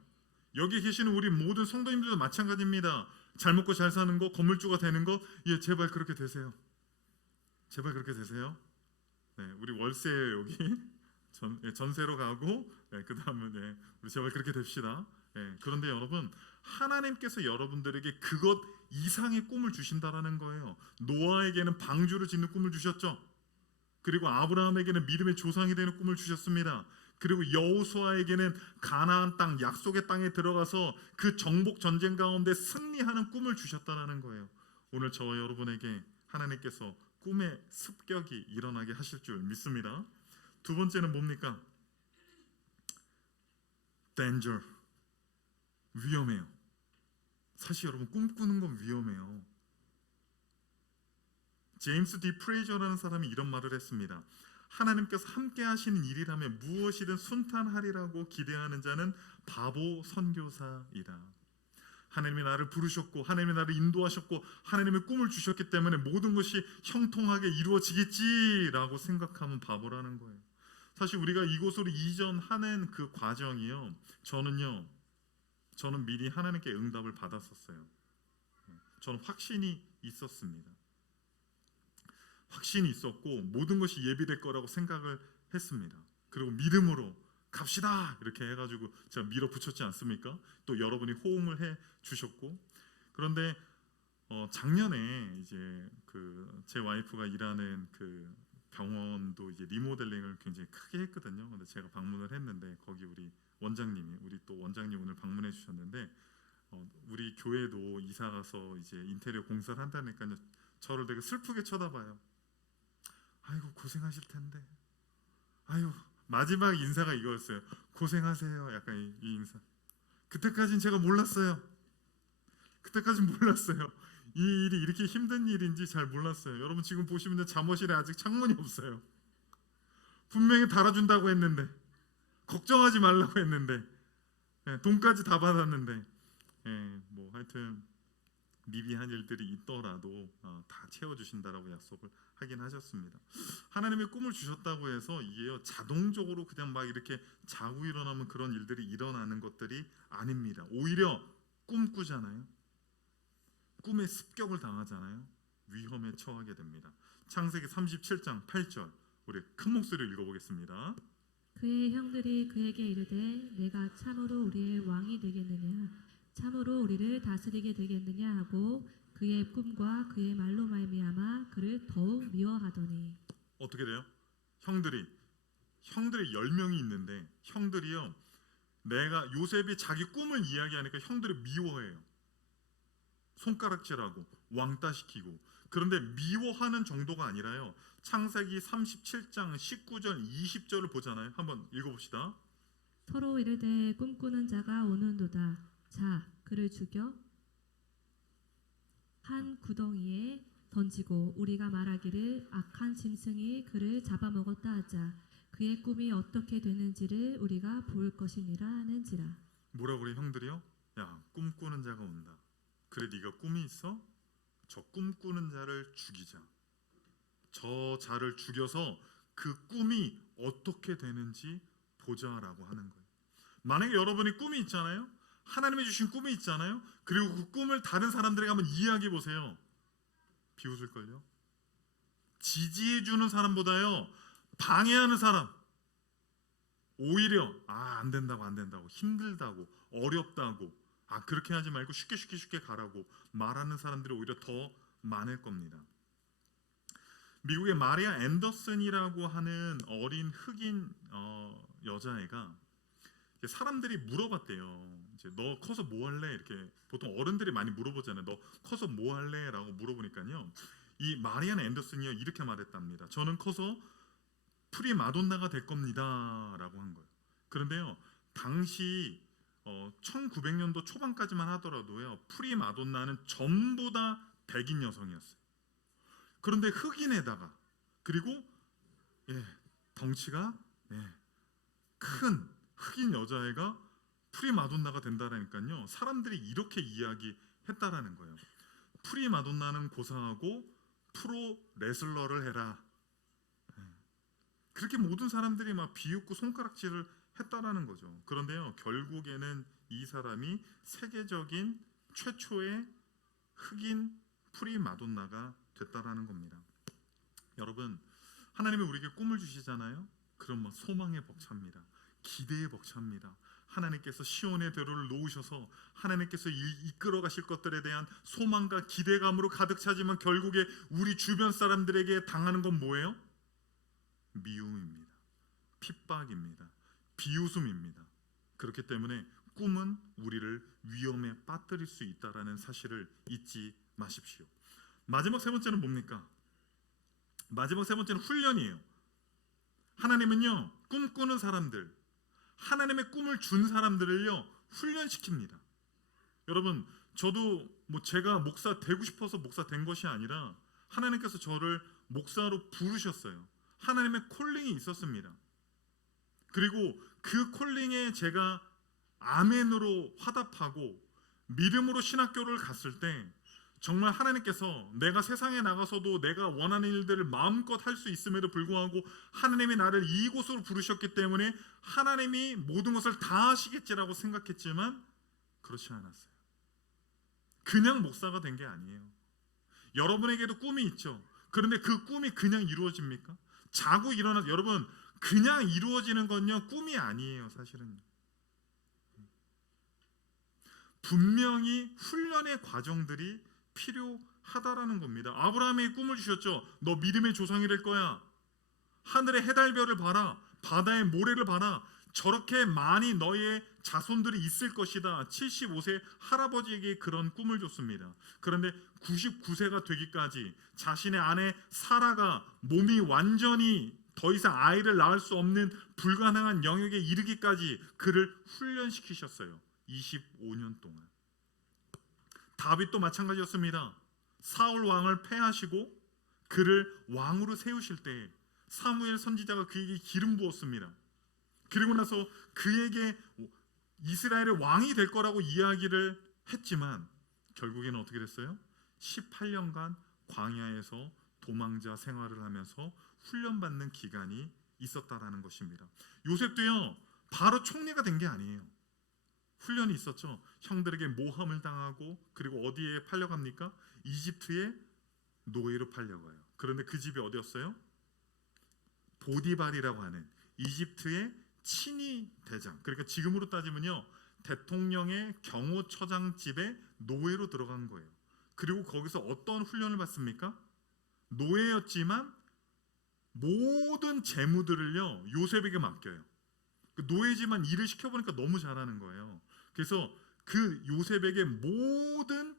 여기 계시는 우리 모든 성도님들도 마찬가지입니다. 잘 먹고 잘 사는 거, 건물주가 되는 거, 예, 제발 그렇게 되세요. 제발 그렇게 되세요. 네, 우리 월세예요 여기. 전세로 가고, 그 다음에 우리 제발 그렇게 됩시다. 그런데 여러분, 하나님께서 여러분들에게 그것 이상의 꿈을 주신다라는 거예요. 노아에게는 방주를 짓는 꿈을 주셨죠. 그리고 아브라함에게는 믿음의 조상이 되는 꿈을 주셨습니다. 그리고 여호수아에게는 가나안 땅, 약속의 땅에 들어가서 그 정복 전쟁 가운데 승리하는 꿈을 주셨다라는 거예요. 오늘 저와 여러분에게 하나님께서 꿈의 습격이 일어나게 하실 줄 믿습니다. 두 번째는 뭡니까? danger. 위험해요. 사실 여러분 꿈꾸는 건 위험해요. 제임스 디 프레이저라는 사람이 이런 말을 했습니다. 하나님께서 함께 하시는 일이라면 무엇이든 순탄하리라고 기대하는 자는 바보 선교사이다. 하나님이 나를 부르셨고 하나님이 나를 인도하셨고 하나님의 꿈을 주셨기 때문에 모든 것이 형통하게 이루어지겠지라고 생각하면 바보라는 거예요. 사실 우리가 이곳으로 이전하는 그 과정이요, 저는 미리 하나님께 응답을 받았었어요. 저는 확신이 있었습니다. 확신이 있었고 모든 것이 예비될 거라고 생각을 했습니다. 그리고 믿음으로 갑시다 이렇게 해가지고 제가 밀어붙였지 않습니까? 또 여러분이 호응을 해 주셨고, 그런데 작년에 이제 제 와이프가 일하는 그 병원도 이제 리모델링을 굉장히 크게 했거든요. 근데 제가 방문을 했는데 거기 우리 또 원장님 오늘 방문해 주셨는데 우리 교회도 이사 가서 이제 인테리어 공사를 한다니까요. 저를 되게 슬프게 쳐다봐요. 아이고 고생하실 텐데. 아유, 마지막 인사가 이거였어요. 고생하세요. 약간 이 인사. 그때까지는 제가 몰랐어요. 이 일이 이렇게 힘든 일인지 잘 몰랐어요. 여러분 지금 보시면 잠옷실에 아직 창문이 없어요. 분명히 달아준다고 했는데, 걱정하지 말라고 했는데, 돈까지 다 받았는데, 뭐 하여튼 미비한 일들이 있더라도 다 채워주신다라고 약속을 하긴 하셨습니다. 하나님의 꿈을 주셨다고 해서 이게요 자동적으로 그냥 막 이렇게 자고 일어나면 그런 일들이 일어나는 것들이 아닙니다. 오히려 꿈꾸잖아요. 꿈에 습격을 당하잖아요. 위험에 처하게 됩니다. 창세기 37장 8절 우리 큰 목소리로 읽어보겠습니다. 그의 형들이 그에게 이르되 내가 참으로 우리의 왕이 되겠느냐, 참으로 우리를 다스리게 되겠느냐 하고 그의 꿈과 그의 말로 말미암아 그를 더욱 미워하더니. 어떻게 돼요? 형들이 10명이 있는데 형들이요, 내가 요셉이 자기 꿈을 이야기하니까 형들이 미워해요. 손가락질하고 왕따시키고. 그런데 미워하는 정도가 아니라요, 창세기 37장 19절 20절을 보잖아요. 한번 읽어봅시다. 서로 이르되 꿈꾸는 자가 오는도다. 자, 그를 죽여 한 구덩이에 던지고 우리가 말하기를 악한 짐승이 그를 잡아먹었다 하자. 그의 꿈이 어떻게 되는지를 우리가 볼 것이니라 하는지라. 뭐라고 그래 형들이요? 야, 꿈꾸는 자가 온다. 그래 네가 꿈이 있어? 저 꿈꾸는 자를 죽이자. 저 자를 죽여서 그 꿈이 어떻게 되는지 보자라고 하는 거예요. 만약에 여러분이 꿈이 있잖아요. 하나님이 주신 꿈이 있잖아요. 그리고 그 꿈을 다른 사람들에게 한번 이야기해 보세요. 비웃을걸요. 지지해 주는 사람보다요 방해하는 사람, 오히려 안 된다고 힘들다고 어렵다고 그렇게 하지 말고 쉽게 가라고 말하는 사람들이 오히려 더 많을 겁니다. 미국의 마리아 앤더슨이라고 하는 어린 흑인 여자애가 사람들이 물어봤대요. 이제 너 커서 뭐 할래? 이렇게 보통 어른들이 많이 물어보잖아요. 너 커서 뭐 할래? 라고 물어보니까요, 이 마리아 앤더슨이요 이렇게 말했답니다. 저는 커서 프리마돈나가 될 겁니다 라고 한 거예요. 그런데요 당시 1900년도 초반까지만 하더라도요 프리마돈나는 전부 다 백인 여성이었어요. 그런데 흑인에다가 그리고 덩치가 큰 흑인 여자애가 프리마돈나가 된다라니까요, 사람들이 이렇게 이야기했다라는 거예요. 프리마돈나는 고사하고 프로 레슬러를 해라. 그렇게 모든 사람들이 막 비웃고 손가락질을 했다라는 거죠. 그런데요, 결국에는 이 사람이 세계적인 최초의 흑인 프리마돈나가 됐다라는 겁니다. 여러분, 하나님이 우리에게 꿈을 주시잖아요. 그럼 막 소망에 벅찹니다. 기대에 벅찹니다. 하나님께서 시온의 대로를 놓으셔서 하나님께서 이끌어 가실 것들에 대한 소망과 기대감으로 가득 차지만 결국에 우리 주변 사람들에게 당하는 건 뭐예요? 미움입니다. 핍박입니다. 비웃음입니다. 그렇기 때문에 꿈은 우리를 위험에 빠뜨릴 수 있다라는 사실을 잊지 마십시오. 마지막 세 번째는 뭡니까? 마지막 세 번째는 훈련이에요. 하나님은요, 꿈꾸는 사람들, 하나님의 꿈을 준 사람들을요 훈련시킵니다. 여러분, 저도 뭐 제가 목사 되고 싶어서 목사 된 것이 아니라 하나님께서 저를 목사로 부르셨어요. 하나님의 콜링이 있었습니다. 그리고 그 콜링에 제가 아멘으로 화답하고 믿음으로 신학교를 갔을 때 정말 하나님께서 내가 세상에 나가서도 내가 원하는 일들을 마음껏 할 수 있음에도 불구하고 하나님이 나를 이곳으로 부르셨기 때문에 하나님이 모든 것을 다 하시겠지라고 생각했지만 그렇지 않았어요. 그냥 목사가 된 게 아니에요. 여러분에게도 꿈이 있죠. 그런데 그 꿈이 그냥 이루어집니까? 자고 일어나서 여러분, 그냥 이루어지는 건요 꿈이 아니에요. 사실은 분명히 훈련의 과정들이 필요하다라는 겁니다. 아브라함에게 꿈을 주셨죠. 너 믿음의 조상이 될 거야. 하늘의 해달별을 봐라. 바다의 모래를 봐라. 저렇게 많이 너의 자손들이 있을 것이다. 75세 할아버지에게 그런 꿈을 줬습니다. 그런데 99세가 되기까지 자신의 아내 사라가 몸이 완전히 더 이상 아이를 낳을 수 없는 불가능한 영역에 이르기까지 그를 훈련시키셨어요. 25년 동안. 다윗도 마찬가지였습니다. 사울 왕을 패하시고 그를 왕으로 세우실 때 사무엘 선지자가 그에게 기름 부었습니다. 그리고 나서 그에게 이스라엘의 왕이 될 거라고 이야기를 했지만 결국에는 어떻게 됐어요? 18년간 광야에서 도망자 생활을 하면서 훈련받는 기간이 있었다라는 것입니다. 요셉도요 바로 총리가 된 게 아니에요. 훈련이 있었죠. 형들에게 모함을 당하고 그리고 어디에 팔려갑니까? 이집트의 노예로 팔려가요. 그런데 그 집이 어디였어요? 보디발이라고 하는 이집트의 친위 대장, 그러니까 지금으로 따지면요 대통령의 경호처장 집에 노예로 들어간 거예요. 그리고 거기서 어떤 훈련을 받습니까? 노예였지만 모든 재무들을요 요셉에게 맡겨요. 노예지만 일을 시켜보니까 너무 잘하는 거예요. 그래서 그 요셉에게 모든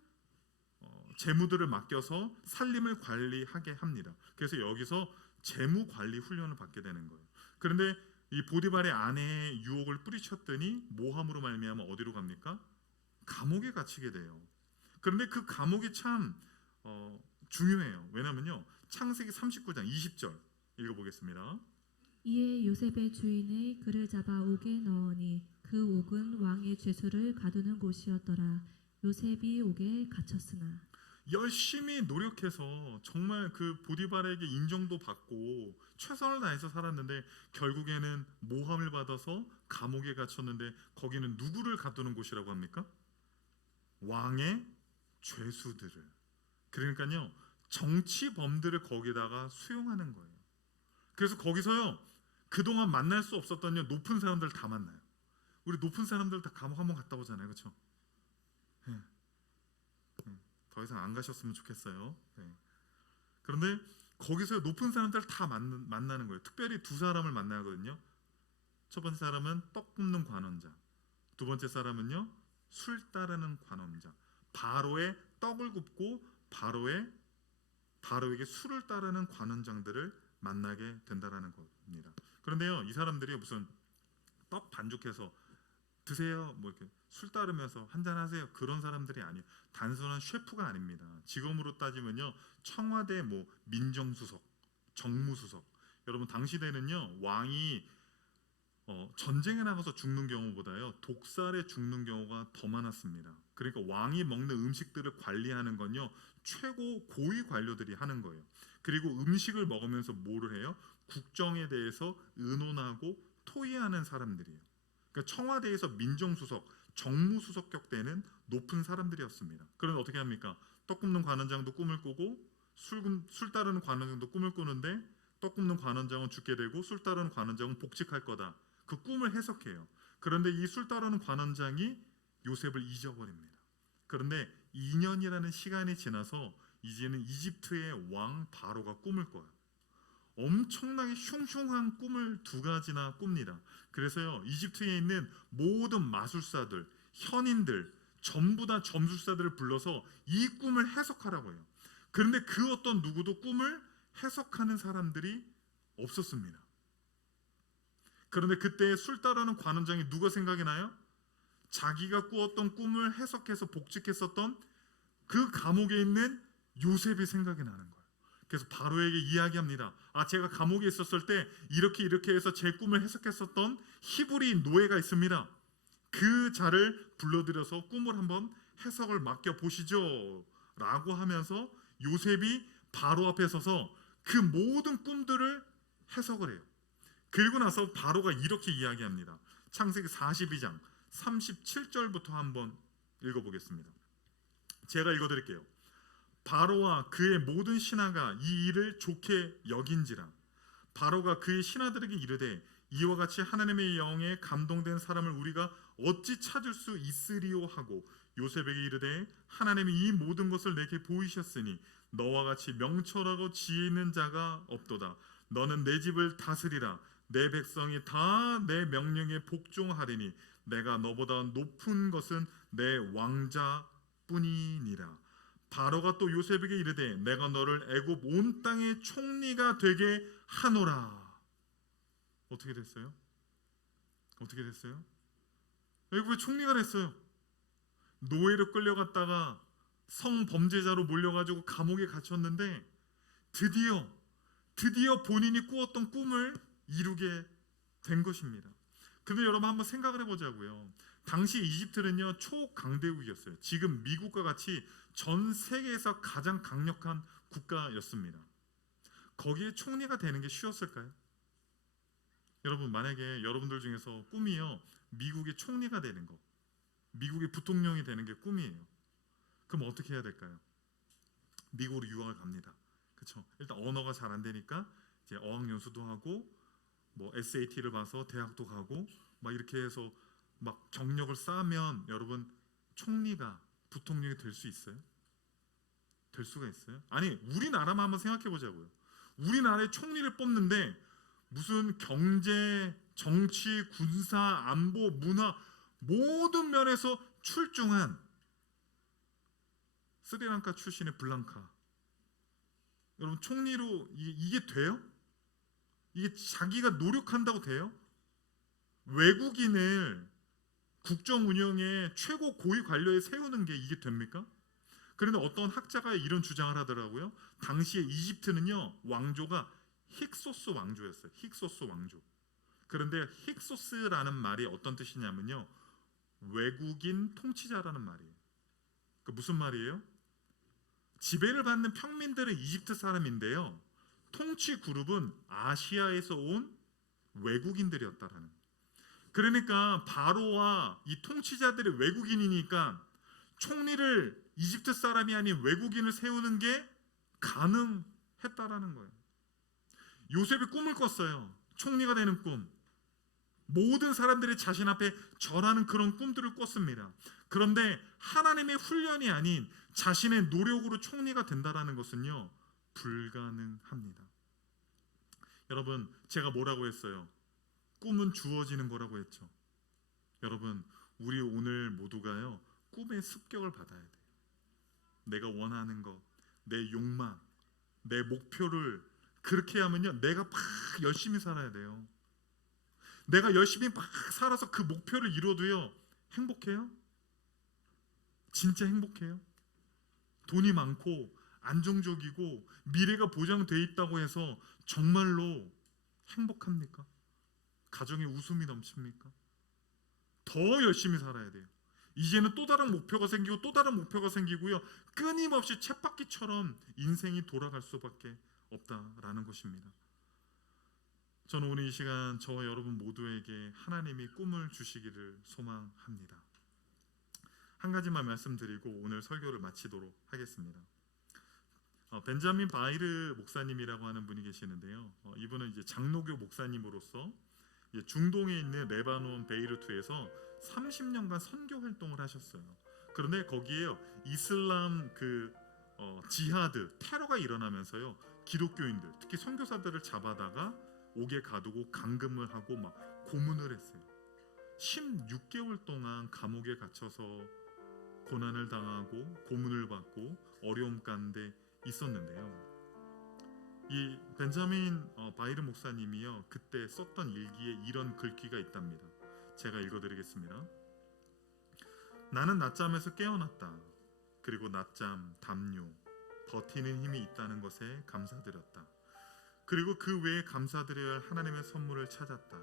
재무들을 맡겨서 살림을 관리하게 합니다. 그래서 여기서 재무 관리 훈련을 받게 되는 거예요. 그런데 이 보디발의 아내의 유혹을 뿌리쳤더니 모함으로 말미암아 어디로 갑니까? 감옥에 갇히게 돼요. 그런데 그 감옥이 참 중요해요. 왜냐면요 창세기 39장 20절 읽어보겠습니다. 이에 요셉의 주인이 그를 잡아 옥에 넣으니 그 옥은 왕의 죄수를 가두는 곳이었더라. 요셉이 옥에 갇혔으나. 열심히 노력해서 정말 그 보디발에게 인정도 받고 최선을 다해서 살았는데 결국에는 모함을 받아서 감옥에 갇혔는데 거기는 누구를 가두는 곳이라고 합니까? 왕의 죄수들을. 그러니까요 정치범들을 거기다가 수용하는 거예요. 그래서 거기서요 그동안 만날 수 없었던 높은 사람들 다 만나요. 우리 높은 사람들 다 감옥 한번 갔다 오잖아요. 그렇죠? 네. 더 이상 안 가셨으면 좋겠어요. 네. 그런데 거기서 높은 사람들 다 만나는 거예요. 특별히 두 사람을 만나거든요. 첫 번째 사람은 떡 굽는 관원자, 두 번째 사람은요 술 따르는 관원자. 바로의 떡을 굽고 바로에게 술을 따르는 관원장들을 만나게 된다라는 겁니다. 그런데요 이 사람들이 무슨 떡 반죽해서 드세요 뭐 이렇게 술 따르면서 한잔 하세요 그런 사람들이 아니에요. 단순한 셰프가 아닙니다. 직업으로 따지면요 청와대 뭐 민정수석, 정무수석. 여러분 당시 때는요 왕이 전쟁에 나가서 죽는 경우보다요 독살에 죽는 경우가 더 많았습니다. 그러니까 왕이 먹는 음식들을 관리하는 건요 최고 고위 관료들이 하는 거예요. 그리고 음식을 먹으면서 뭐를 해요? 국정에 대해서 의논하고 토의하는 사람들이에요. 그러니까 청와대에서 민정수석, 정무수석격 되는 높은 사람들이었습니다. 그런데 어떻게 합니까? 떡 굽는 관원장도 꿈을 꾸고 술 따르는 관원장도 꿈을 꾸는데 떡 굽는 관원장은 죽게 되고 술 따르는 관원장은 복직할 거다. 그 꿈을 해석해요. 그런데 이 술 따르는 관원장이 요셉을 잊어버립니다. 그런데 2년이라는 시간이 지나서 이제는 이집트의 왕 바로가 꿈을 꿔요. 엄청나게 흉흉한 꿈을 2가지나 꿉니다. 그래서요, 이집트에 있는 모든 마술사들, 현인들 전부 다 점술사들을 불러서 이 꿈을 해석하라고 해요. 그런데 그 어떤 누구도 꿈을 해석하는 사람들이 없었습니다. 그런데 그때 술 따르는 관원장이 누가 생각이 나요? 자기가 꾸었던 꿈을 해석해서 복직했었던 그 감옥에 있는 요셉이 생각이 나는 거예요. 그래서 바로에게 이야기합니다. 제가 감옥에 있었을 때 이렇게 해서 제 꿈을 해석했었던 히브리 노예가 있습니다. 그 자를 불러들여서 꿈을 한번 해석을 맡겨보시죠 라고 하면서 요셉이 바로 앞에 서서 그 모든 꿈들을 해석을 해요. 그리고 나서 바로가 이렇게 이야기합니다. 창세기 42장 37절부터 한번 읽어보겠습니다. 제가 읽어드릴게요. 바로와 그의 모든 신하가 이 일을 좋게 여긴지라. 바로가 그의 신하들에게 이르되 이와 같이 하나님의 영에 감동된 사람을 우리가 어찌 찾을 수 있으리요 하고 요셉에게 이르되 하나님이 이 모든 것을 내게 보이셨으니 너와 같이 명철하고 지혜 있는 자가 없도다. 너는 내 집을 다스리라. 내 백성이 다 내 명령에 복종하리니 내가 너보다 높은 것은 내 왕자뿐이니라. 바로가 또 요셉에게 이르되 내가 너를 애굽 온 땅의 총리가 되게 하노라. 어떻게 됐어요? 어떻게 됐어요? 애굽의 총리가 됐어요. 노예로 끌려갔다가 성범죄자로 몰려가지고 감옥에 갇혔는데 드디어 본인이 꾸었던 꿈을 이루게 된 것입니다. 근데 여러분 한번 생각을 해보자고요. 당시 이집트는요 초강대국이었어요. 지금 미국과 같이 전 세계에서 가장 강력한 국가였습니다. 거기에 총리가 되는 게 쉬웠을까요? 여러분 만약에 여러분들 중에서 꿈이요 미국의 총리가 되는 거, 미국의 부통령이 되는 게 꿈이에요. 그럼 어떻게 해야 될까요? 미국으로 유학을 갑니다. 그렇죠? 일단 언어가 잘 안 되니까 이제 어학연수도 하고 뭐 SAT를 봐서 대학도 가고 막 이렇게 해서 막 경력을 쌓으면 여러분 총리가 부통령이 될 수 있어요? 될 수가 있어요? 아니 우리나라만 한번 생각해 보자고요. 우리나라의 총리를 뽑는데 무슨 경제, 정치, 군사, 안보, 문화 모든 면에서 출중한 스리랑카 출신의 블랑카 여러분 총리로 이게 돼요? 이게 자기가 노력한다고 돼요? 외국인을 국정 운영의 최고 고위 관료에 세우는 게 이게 됩니까? 그런데 어떤 학자가 이런 주장을 하더라고요. 당시에 이집트는요 왕조가 힉소스 왕조였어요. 힉소스 왕조. 그런데 힉소스라는 말이 어떤 뜻이냐면요 외국인 통치자라는 말이에요. 그 무슨 말이에요? 지배를 받는 평민들은 이집트 사람인데요 통치 그룹은 아시아에서 온 외국인들이었다라는. 그러니까 바로와 이 통치자들이 외국인이니까 총리를 이집트 사람이 아닌 외국인을 세우는 게 가능했다라는 거예요. 요셉이 꿈을 꿨어요. 총리가 되는 꿈. 모든 사람들이 자신 앞에 절하는 그런 꿈들을 꿨습니다. 그런데 하나님의 훈련이 아닌 자신의 노력으로 총리가 된다라는 것은요 불가능합니다. 여러분 제가 뭐라고 했어요? 꿈은 주어지는 거라고 했죠. 여러분 우리 오늘 모두가요 꿈의 습격을 받아야 돼요. 내가 원하는 것, 내 욕망, 내 목표를 그렇게 하면요 내가 막 열심히 살아야 돼요. 내가 열심히 막 살아서 그 목표를 이뤄도요 행복해요? 진짜 행복해요? 돈이 많고 안정적이고 미래가 보장돼 있다고 해서 정말로 행복합니까? 가정에 웃음이 넘칩니까? 더 열심히 살아야 돼요. 이제는 또 다른 목표가 생기고 또 다른 목표가 생기고요 끊임없이 쳇바퀴처럼 인생이 돌아갈 수밖에 없다라는 것입니다. 저는 오늘 이 시간 저와 여러분 모두에게 하나님이 꿈을 주시기를 소망합니다. 한 가지만 말씀드리고 오늘 설교를 마치도록 하겠습니다. 벤자민 바이르 목사님이라고 하는 분이 계시는데요. 이분은 이제 장로교 목사님으로서 중동에 있는 레바논 베이루트에서 30년간 선교 활동을 하셨어요. 그런데 거기에 이슬람 지하드 테러가 일어나면서요, 기독교인들 특히 선교사들을 잡아다가 옥에 가두고 감금을 하고 막 고문을 했어요. 16개월 동안 감옥에 갇혀서 고난을 당하고 고문을 받고 어려움 가운데 있었는데요. 이 벤자민 바이르 목사님이요, 그때 썼던 일기에 이런 글귀가 있답니다. 제가 읽어드리겠습니다. 나는 낮잠에서 깨어났다. 그리고 낮잠, 담요, 버티는 힘이 있다는 것에 감사드렸다. 그리고 그 외에 감사드려야 할 하나님의 선물을 찾았다.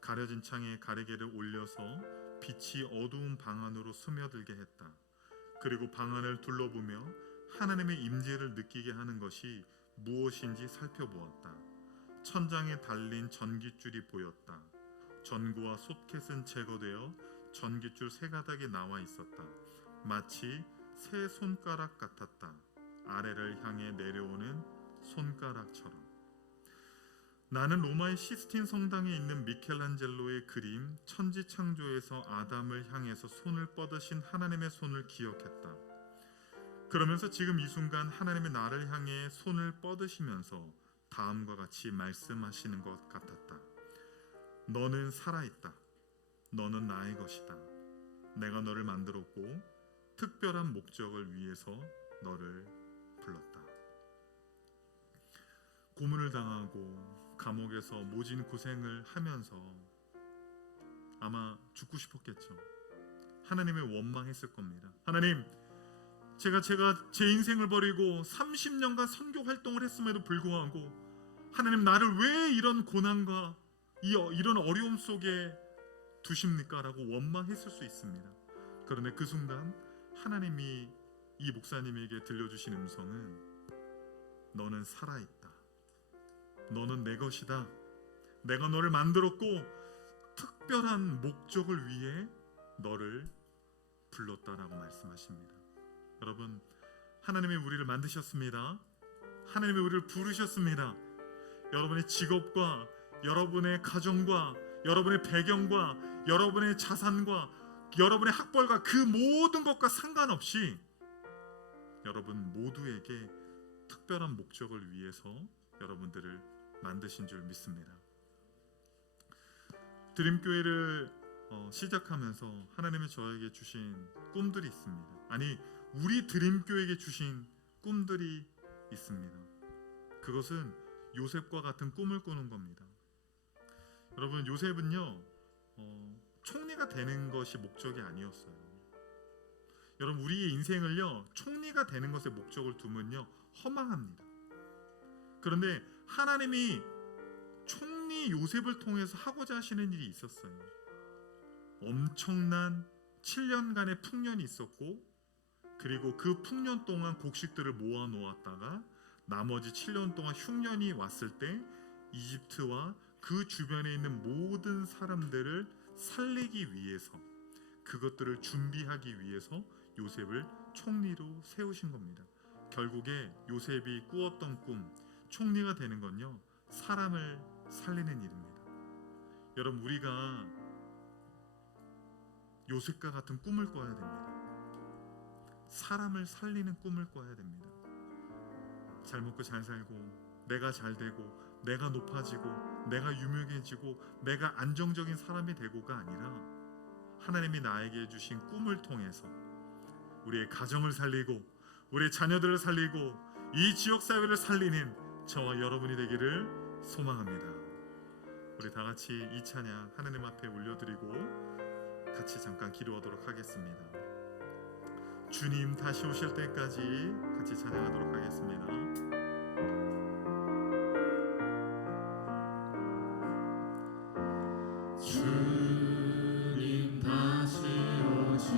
가려진 창에 가리개를 올려서 빛이 어두운 방 안으로 스며들게 했다. 그리고 방 안을 둘러보며 하나님의 임재를 느끼게 하는 것이 무엇인지 살펴보았다. 천장에 달린 전깃줄이 보였다. 전구와 소켓은 제거되어 전깃줄 세 가닥이 나와 있었다. 마치 새 손가락 같았다. 아래를 향해 내려오는 손가락처럼. 나는 로마의 시스틴 성당에 있는 미켈란젤로의 그림 천지창조에서 아담을 향해서 손을 뻗으신 하나님의 손을 기억했다. 그러면서 지금 이 순간 하나님의 나를 향해 손을 뻗으시면서 다음과 같이 말씀하시는 것 같았다. 너는 살아있다. 너는 나의 것이다. 내가 너를 만들었고 특별한 목적을 위해서 너를 불렀다. 고문을 당하고 감옥에서 모진 고생을 하면서 아마 죽고 싶었겠죠. 하나님을 원망했을 겁니다. 하나님, 제가 제 인생을 버리고 30년간 선교 활동을 했음에도 불구하고 하나님, 나를 왜 이런 고난과 이런 어려움 속에 두십니까? 라고 원망했을 수 있습니다. 그런데 그 순간 하나님이 이 목사님에게 들려주신 음성은 너는 살아있다. 너는 내 것이다. 내가 너를 만들었고 특별한 목적을 위해 너를 불렀다라고 말씀하십니다. 여러분, 하나님이 우리를 만드셨습니다. 하나님이 우리를 부르셨습니다. 여러분의 직업과 여러분의 가정과 여러분의 배경과 여러분의 자산과 여러분의 학벌과 그 모든 것과 상관없이 여러분 모두에게 특별한 목적을 위해서 여러분들을 만드신 줄 믿습니다. 드림교회를 시작하면서 하나님이 저에게 주신 꿈들이 있습니다. 아니, 우리 드림교회에게 주신 꿈들이 있습니다. 그것은 요셉과 같은 꿈을 꾸는 겁니다. 여러분, 요셉은요 총리가 되는 것이 목적이 아니었어요. 여러분, 우리의 인생을요 총리가 되는 것에 목적을 두면요 허망합니다. 그런데 하나님이 총리 요셉을 통해서 하고자 하시는 일이 있었어요. 엄청난 7년간의 풍년이 있었고, 그리고 그 풍년 동안 곡식들을 모아 놓았다가 나머지 7년 동안 흉년이 왔을 때 이집트와 그 주변에 있는 모든 사람들을 살리기 위해서, 그것들을 준비하기 위해서 요셉을 총리로 세우신 겁니다. 결국에 요셉이 꾸었던 꿈, 총리가 되는 건요 사람을 살리는 일입니다. 여러분, 우리가 요셉과 같은 꿈을 꿔야 됩니다. 사람을 살리는 꿈을 꿔야 됩니다. 잘 먹고 잘 살고 내가 잘 되고 내가 높아지고 내가 유명해지고 내가 안정적인 사람이 되고가 아니라 하나님이 나에게 주신 꿈을 통해서 우리의 가정을 살리고 우리의 자녀들을 살리고 이 지역사회를 살리는 저와 여러분이 되기를 소망합니다. 우리 다 같이 이 찬양 하나님 앞에 올려드리고 같이 잠깐 기도하도록 하겠습니다. 주님 다시 오실 때까지 같이 찬양하도록 하겠습니다. 주님 다시 오실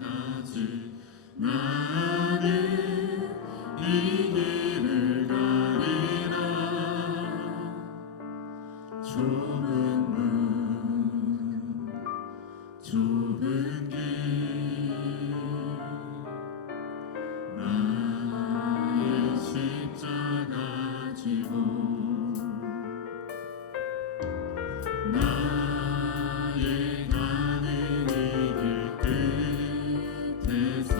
때까지 나는 이 길을 가리라. 좁은 길 나의 십자가 지고 나의 가는 이 길 끝에서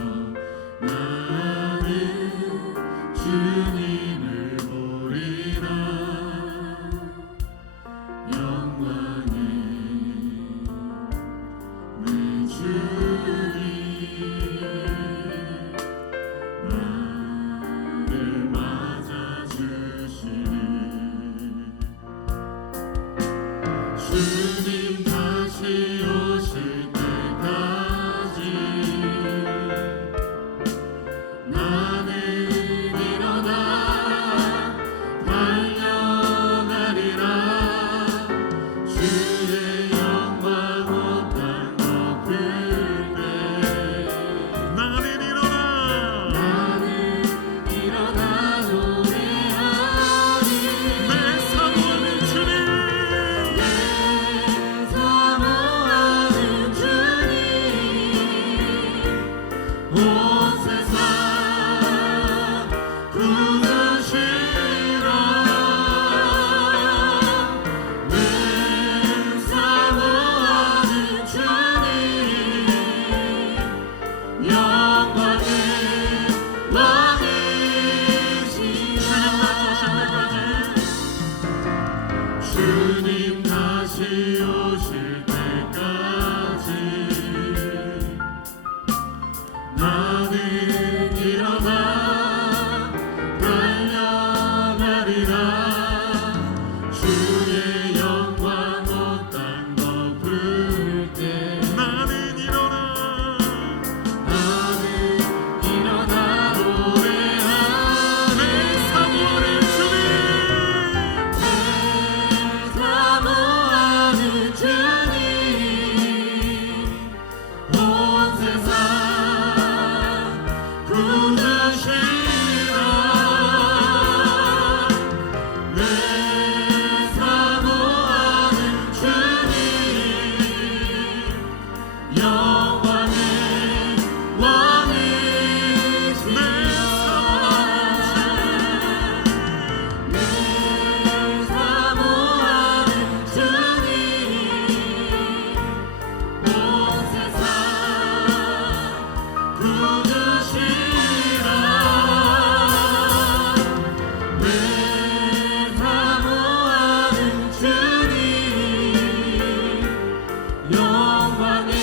나는 주님을 보리라 영광의 내 주님 나를 맞아주시니 주님 다시 오실 때까지 나는 일어나 달려가리라 주의 영광 온 땅 덮을 때 나는 일어나 노래하리 내 사모하는 주님 내 사모하는 주님 온 세상 구주시라 내 사모하는 주님 영광의 왕이시라 주님 다시 오실 때까지 나는 일어나 달려가리라 주의 영광 온 땅 덮을 때 나는 일어나 노래하리 내 사모하는 주님 내 사모하는 주님 온 세상 구주시라 내 사모하는 주님 영광의 왕이시라 내 사모하는 주님 온 세상 구주시라 내 사모하는 주님 영광의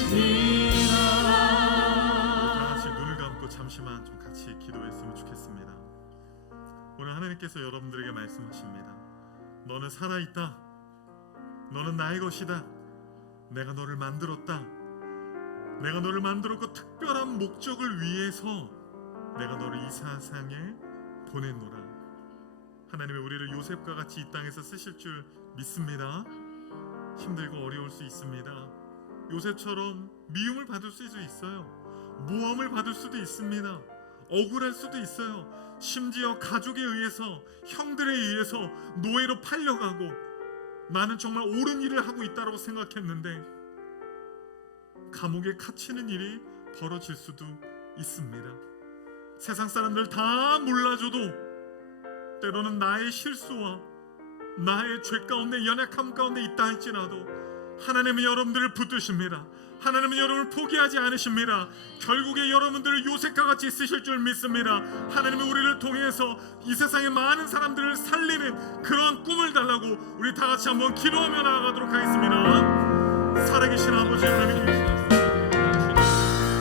왕이시라 다같이 눈을 감고 잠시만 좀 같이 기도했으면 좋겠습니다. 오늘 하나님께서 여러분들에게 말씀하십니다. 너는 살아있다. 너는 나의 것이다. 내가 너를 만들었다. 내가 너를 만들었고 특별한 목적을 위해서 내가 너를 이 세상에 보냈노라. 하나님이 우리를 요셉과 같이 이 땅에서 쓰실 줄 믿습니다. 힘들고 어려울 수 있습니다. 요셉처럼 미움을 받을 수도 있어요. 모함을 받을 수도 있습니다. 억울할 수도 있어요. 심지어 가족에 의해서, 형들에 의해서 노예로 팔려가고 나는 정말 옳은 일을 하고 있다고 생각했는데 감옥에 갇히는 일이 벌어질 수도 있습니다. 세상 사람들 다 몰라줘도 때로는 나의 실수와 나의 죄 가운데 연약함 가운데 있다 할지라도 하나님은 여러분들을 붙드십니다. 하나님은 여러분을 포기하지 않으십니다. 결국에 여러분들을 요셉과 같이 쓰실 줄 믿습니다. 하나님은 우리를 통해서 이 세상의 많은 사람들을 살리는 그러한 꿈을 달라고 우리 다 같이 한번 기도하며 나아가도록 하겠습니다. 살아계신 아버지 하나님,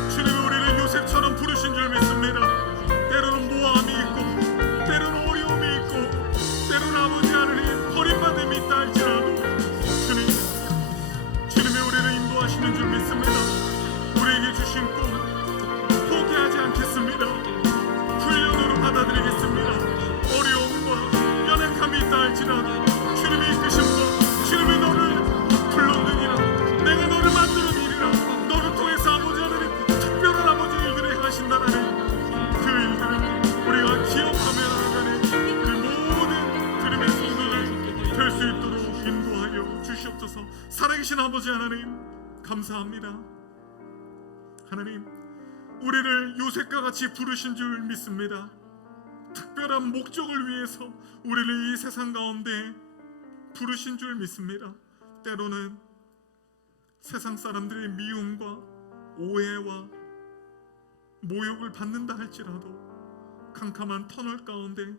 주님은 우리를 요셉처럼 부르신 줄 믿습니다. 때로는 모함이 있고 때로는 어려움이 있고 때로는 아버지 하나님 버림받음이 있다 할지라도 주님이 우리를 인도하시는 줄 믿습니다. 우리에게 주신 꿈 포기하지 않겠습니다. 훈련으로 받아들이겠습니다. 어려움과 연약함이 있다 할지라도 주님의 이끄심과 주님이 너를 불렀느니라. 내가 너를 만들었느니라. 너를 통해서 아버지 하나님 특별한 아버지 일들을 행하신다는 주시옵소서. 살아계신 아버지 하나님 감사합니다. 하나님, 우리를 요셉과 같이 부르신 줄 믿습니다. 특별한 목적을 위해서 우리를 이 세상 가운데 부르신 줄 믿습니다. 때로는 세상 사람들의 미움과 오해와 모욕을 받는다 할지라도, 캄캄한 터널 가운데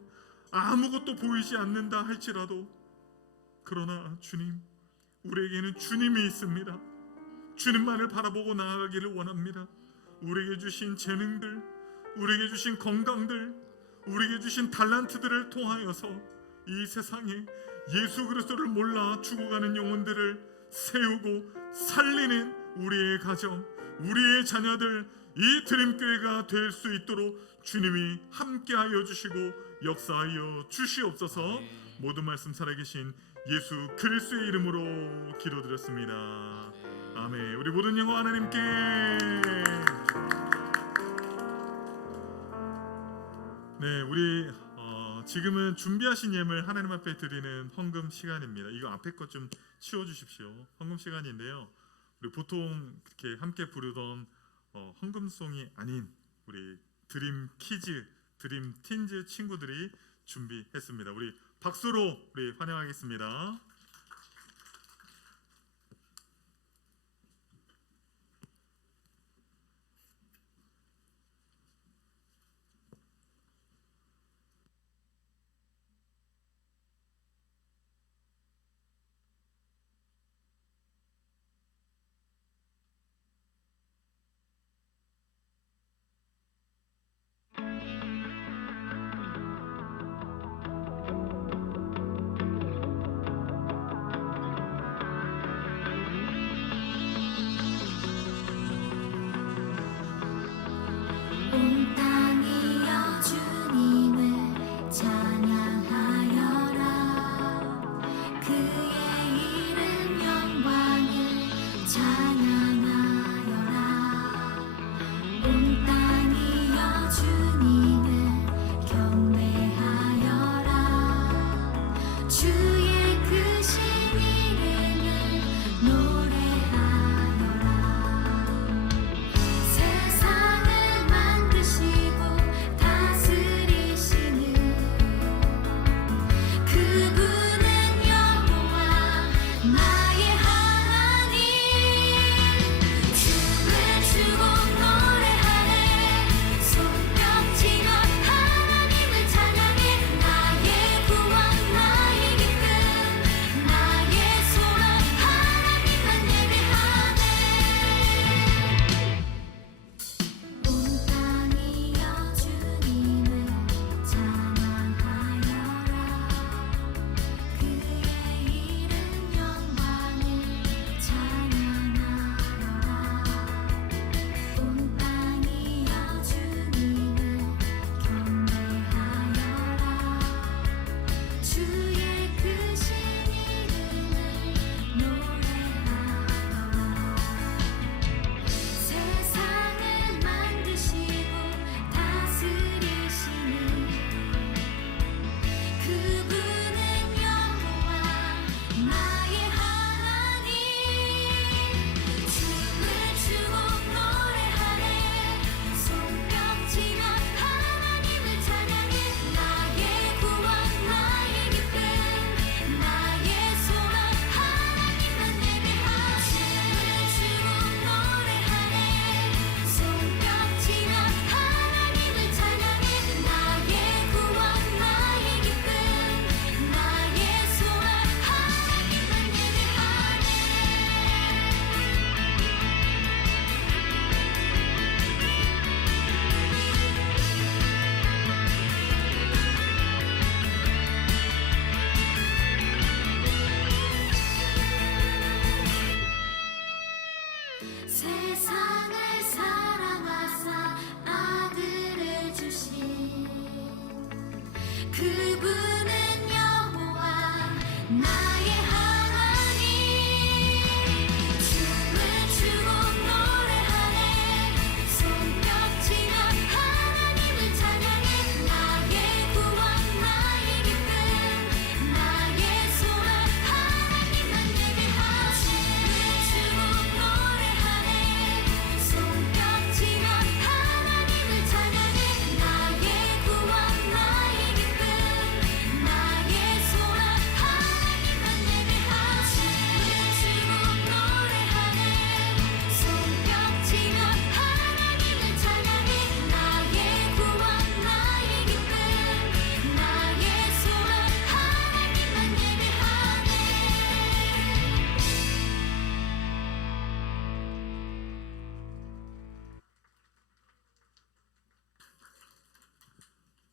아무것도 보이지 않는다 할지라도, 그러나 주님, 우리에게는 주님이 있습니다. 주님만을 바라보고 나아가기를 원합니다. 우리에게 주신 재능들, 우리에게 주신 건강들, 우리에게 주신 달란트들을 통하여서 이 세상에 예수 그리스도를 몰라 죽어가는 영혼들을 세우고 살리는 우리의 가정, 우리의 자녀들, 이 드림교회가 될 수 있도록 주님이 함께하여 주시고 역사하여 주시옵소서. 모든 말씀 살아계신 예수 그리스도의 이름으로 기도드렸습니다. 아멘. 우리 모든 영광 하나님께. 네, 우리 지금은 준비하신 예물 하나님 앞에 드리는 헌금 시간입니다. 이거 앞에 것 좀 치워주십시오. 헌금 시간인데요. 우리 보통 이렇게 함께 부르던 헌금송이 아닌 우리 드림 키즈, 드림 틴즈 친구들이 준비했습니다. 우리 박수로 우리 환영하겠습니다.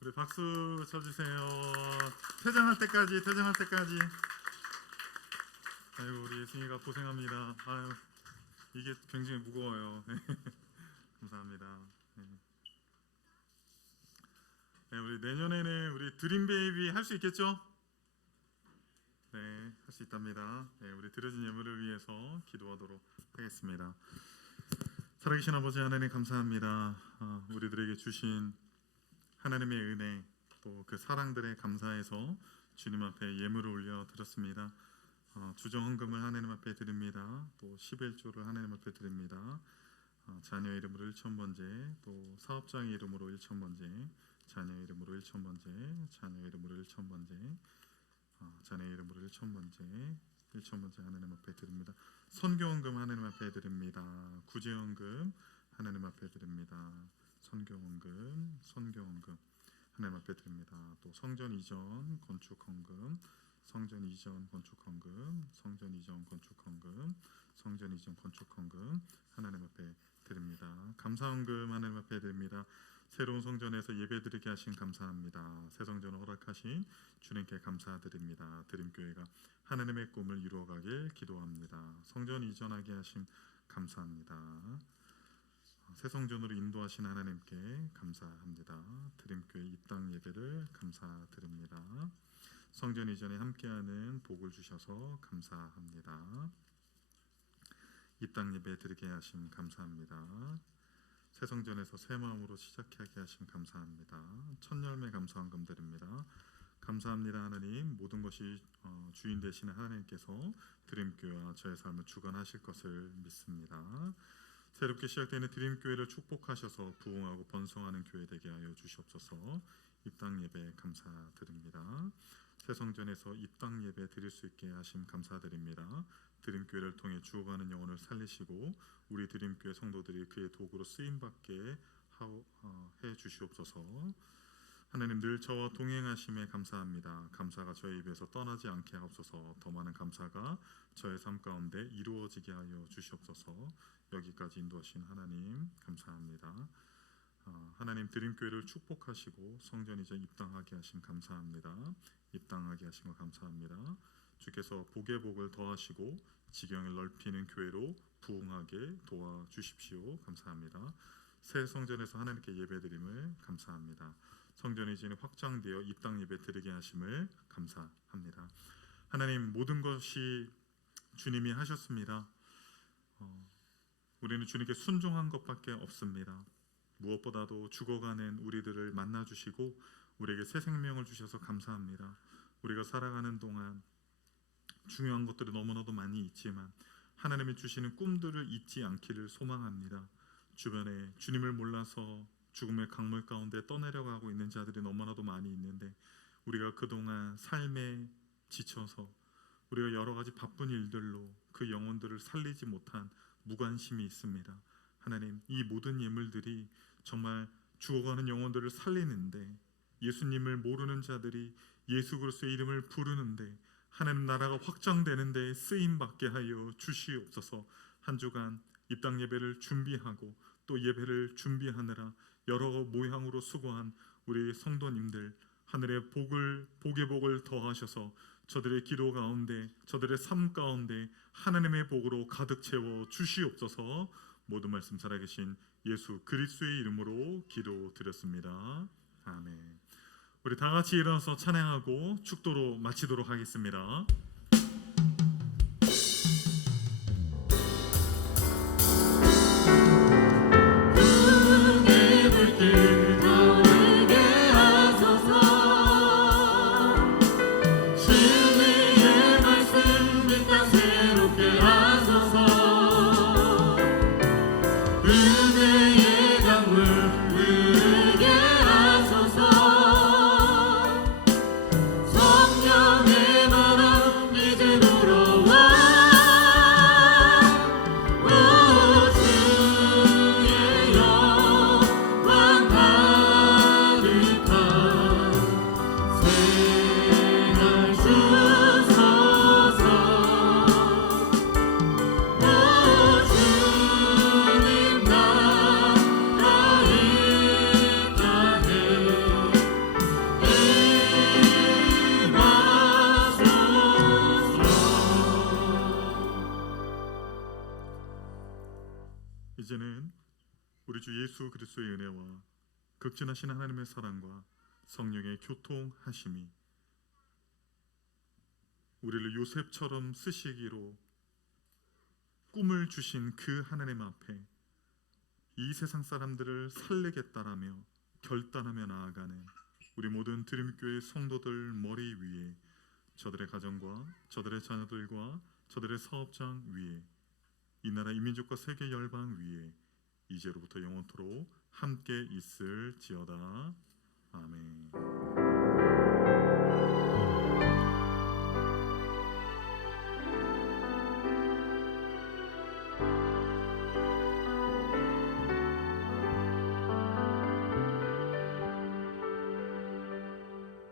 우리 박수 쳐주세요. 퇴장할 때까지. 아이고 우리 예승이가 고생합니다. 아유 이게 굉장히 무거워요. 감사합니다. 네, 우리 내년에는 우리 드림 베이비 할 수 있겠죠? 네, 할 수 있답니다. 네, 우리 드려진 예물을 위해서 기도하도록 하겠습니다. 살아계신 아버지 하나님 감사합니다. 우리들에게 주신 하나님의 은혜 또 그 사랑들에 감사해서 주님 앞에 예물을 올려 드렸습니다. 주정 헌금을 하나님 앞에 드립니다. 또 11조를 하나님 앞에 드립니다. 자녀 이름으로 1,000번째, 또 사업장의 이름으로 1,000번째, 자녀 이름으로 1,000번째, 자녀 이름으로 1,000번째, 자녀 이름으로 1,000번째 하나님 앞에 드립니다. 선교헌금 하나님 앞에 드립니다. 구제헌금 하나님 앞에 드립니다. 선교헌금 하나님 앞에 드립니다. 또 성전 이전 건축헌금, 성전 이전 건축헌금 하나님 앞에 드립니다. 감사헌금 하나님 앞에 드립니다. 새로운 성전에서 예배드리게 하신 감사합니다. 새 성전을 허락하신 주님께 감사드립니다. 드림교회가 하나님의 꿈을 이루어가길 기도합니다. 성전 이전하게 하신 감사합니다. 새 성전으로 인도하신 하나님께 감사합니다. 드림교회 이 땅 예배를 감사드립니다. 성전 이전에 함께하는 복을 주셔서 감사합니다. 이 땅 예배 드리게 하심 감사합니다. 새 성전에서 새 마음으로 시작하게 하심 감사합니다. 첫 열매 감사헌금 드립니다. 감사합니다. 하나님, 모든 것이 주인 되시는 하나님께서 드림교회와 저의 삶을 주관하실 것을 믿습니다. 새롭게 시작되는 드림교회를 축복하셔서 부흥하고 번성하는 교회 되게 하여 주시옵소서. 입당 예배 감사드립니다. 새 성전에서 입당 예배 드릴 수 있게 하심 감사드립니다. 드림교회를 통해 죽어가는 영혼을 살리시고 우리 드림교회 성도들이 그의 도구로 쓰임받게 해 주시옵소서. 하나님, 늘 저와 동행하심에 감사합니다. 감사가 저의 입에서 떠나지 않게 하옵소서. 더 많은 감사가 저의 삶 가운데 이루어지게 하여 주시옵소서. 여기까지 인도하신 하나님 감사합니다. 하나님, 드림교회를 축복하시고 성전 이제 입당하게 하심 감사합니다. 입당하게 하신 거 감사합니다. 주께서 복의 복을 더하시고 지경을 넓히는 교회로 부흥하게 도와주십시오. 감사합니다. 새 성전에서 하나님께 예배드림을 감사합니다. 성전이 이제 확장되어 이 땅 예배 드리게 하심을 감사합니다. 하나님, 모든 것이 주님이 하셨습니다. 우리는 주님께 순종한 것밖에 없습니다. 무엇보다도 죽어가는 우리들을 만나주시고 우리에게 새 생명을 주셔서 감사합니다. 우리가 살아가는 동안 중요한 것들이 너무나도 많이 있지만 하나님이 주시는 꿈들을 잊지 않기를 소망합니다. 주변에 주님을 몰라서 죽음의 강물 가운데 떠내려가고 있는 자들이 너무나도 많이 있는데 우리가 그동안 삶에 지쳐서 우리가 여러 가지 바쁜 일들로 그 영혼들을 살리지 못한 무관심이 있습니다. 하나님, 이 모든 예물들이 정말 죽어가는 영혼들을 살리는데 예수님을 모르는 자들이 예수 그리스도의 이름을 부르는데 하나님 나라가 확장되는데 쓰임받게 하여 주시옵소서. 한 주간 이 땅 예배를 준비하고 또 예배를 준비하느라 여러 모양으로 수고한 우리 성도님들, 하늘의 복의 복을 더하셔서 저들의 기도 가운데 저들의 삶 가운데 하나님의 복으로 가득 채워 주시옵소서. 모든 말씀 살아계신 예수 그리스도의 이름으로 기도드렸습니다. 아멘. 우리 다 같이 일어나서 찬양하고 축도로 마치도록 하겠습니다. 성령의 바람 이제는 우리 주 예수 그리스도의 은혜와 극진하신 하나님의 사랑과 성령의 교통하심이 우리를 요셉처럼 쓰시기로 꿈을 주신 그 하나님 앞에 이 세상 사람들을 살리겠다라며 결단하며 나아가는 우리 모든 드림교회 성도들 머리 위에, 저들의 가정과 저들의 자녀들과 저들의 사업장 위에, 이 나라 이 민족과 세계 열방 위에 이제로부터 영원토록 함께 있을지어다. 아멘.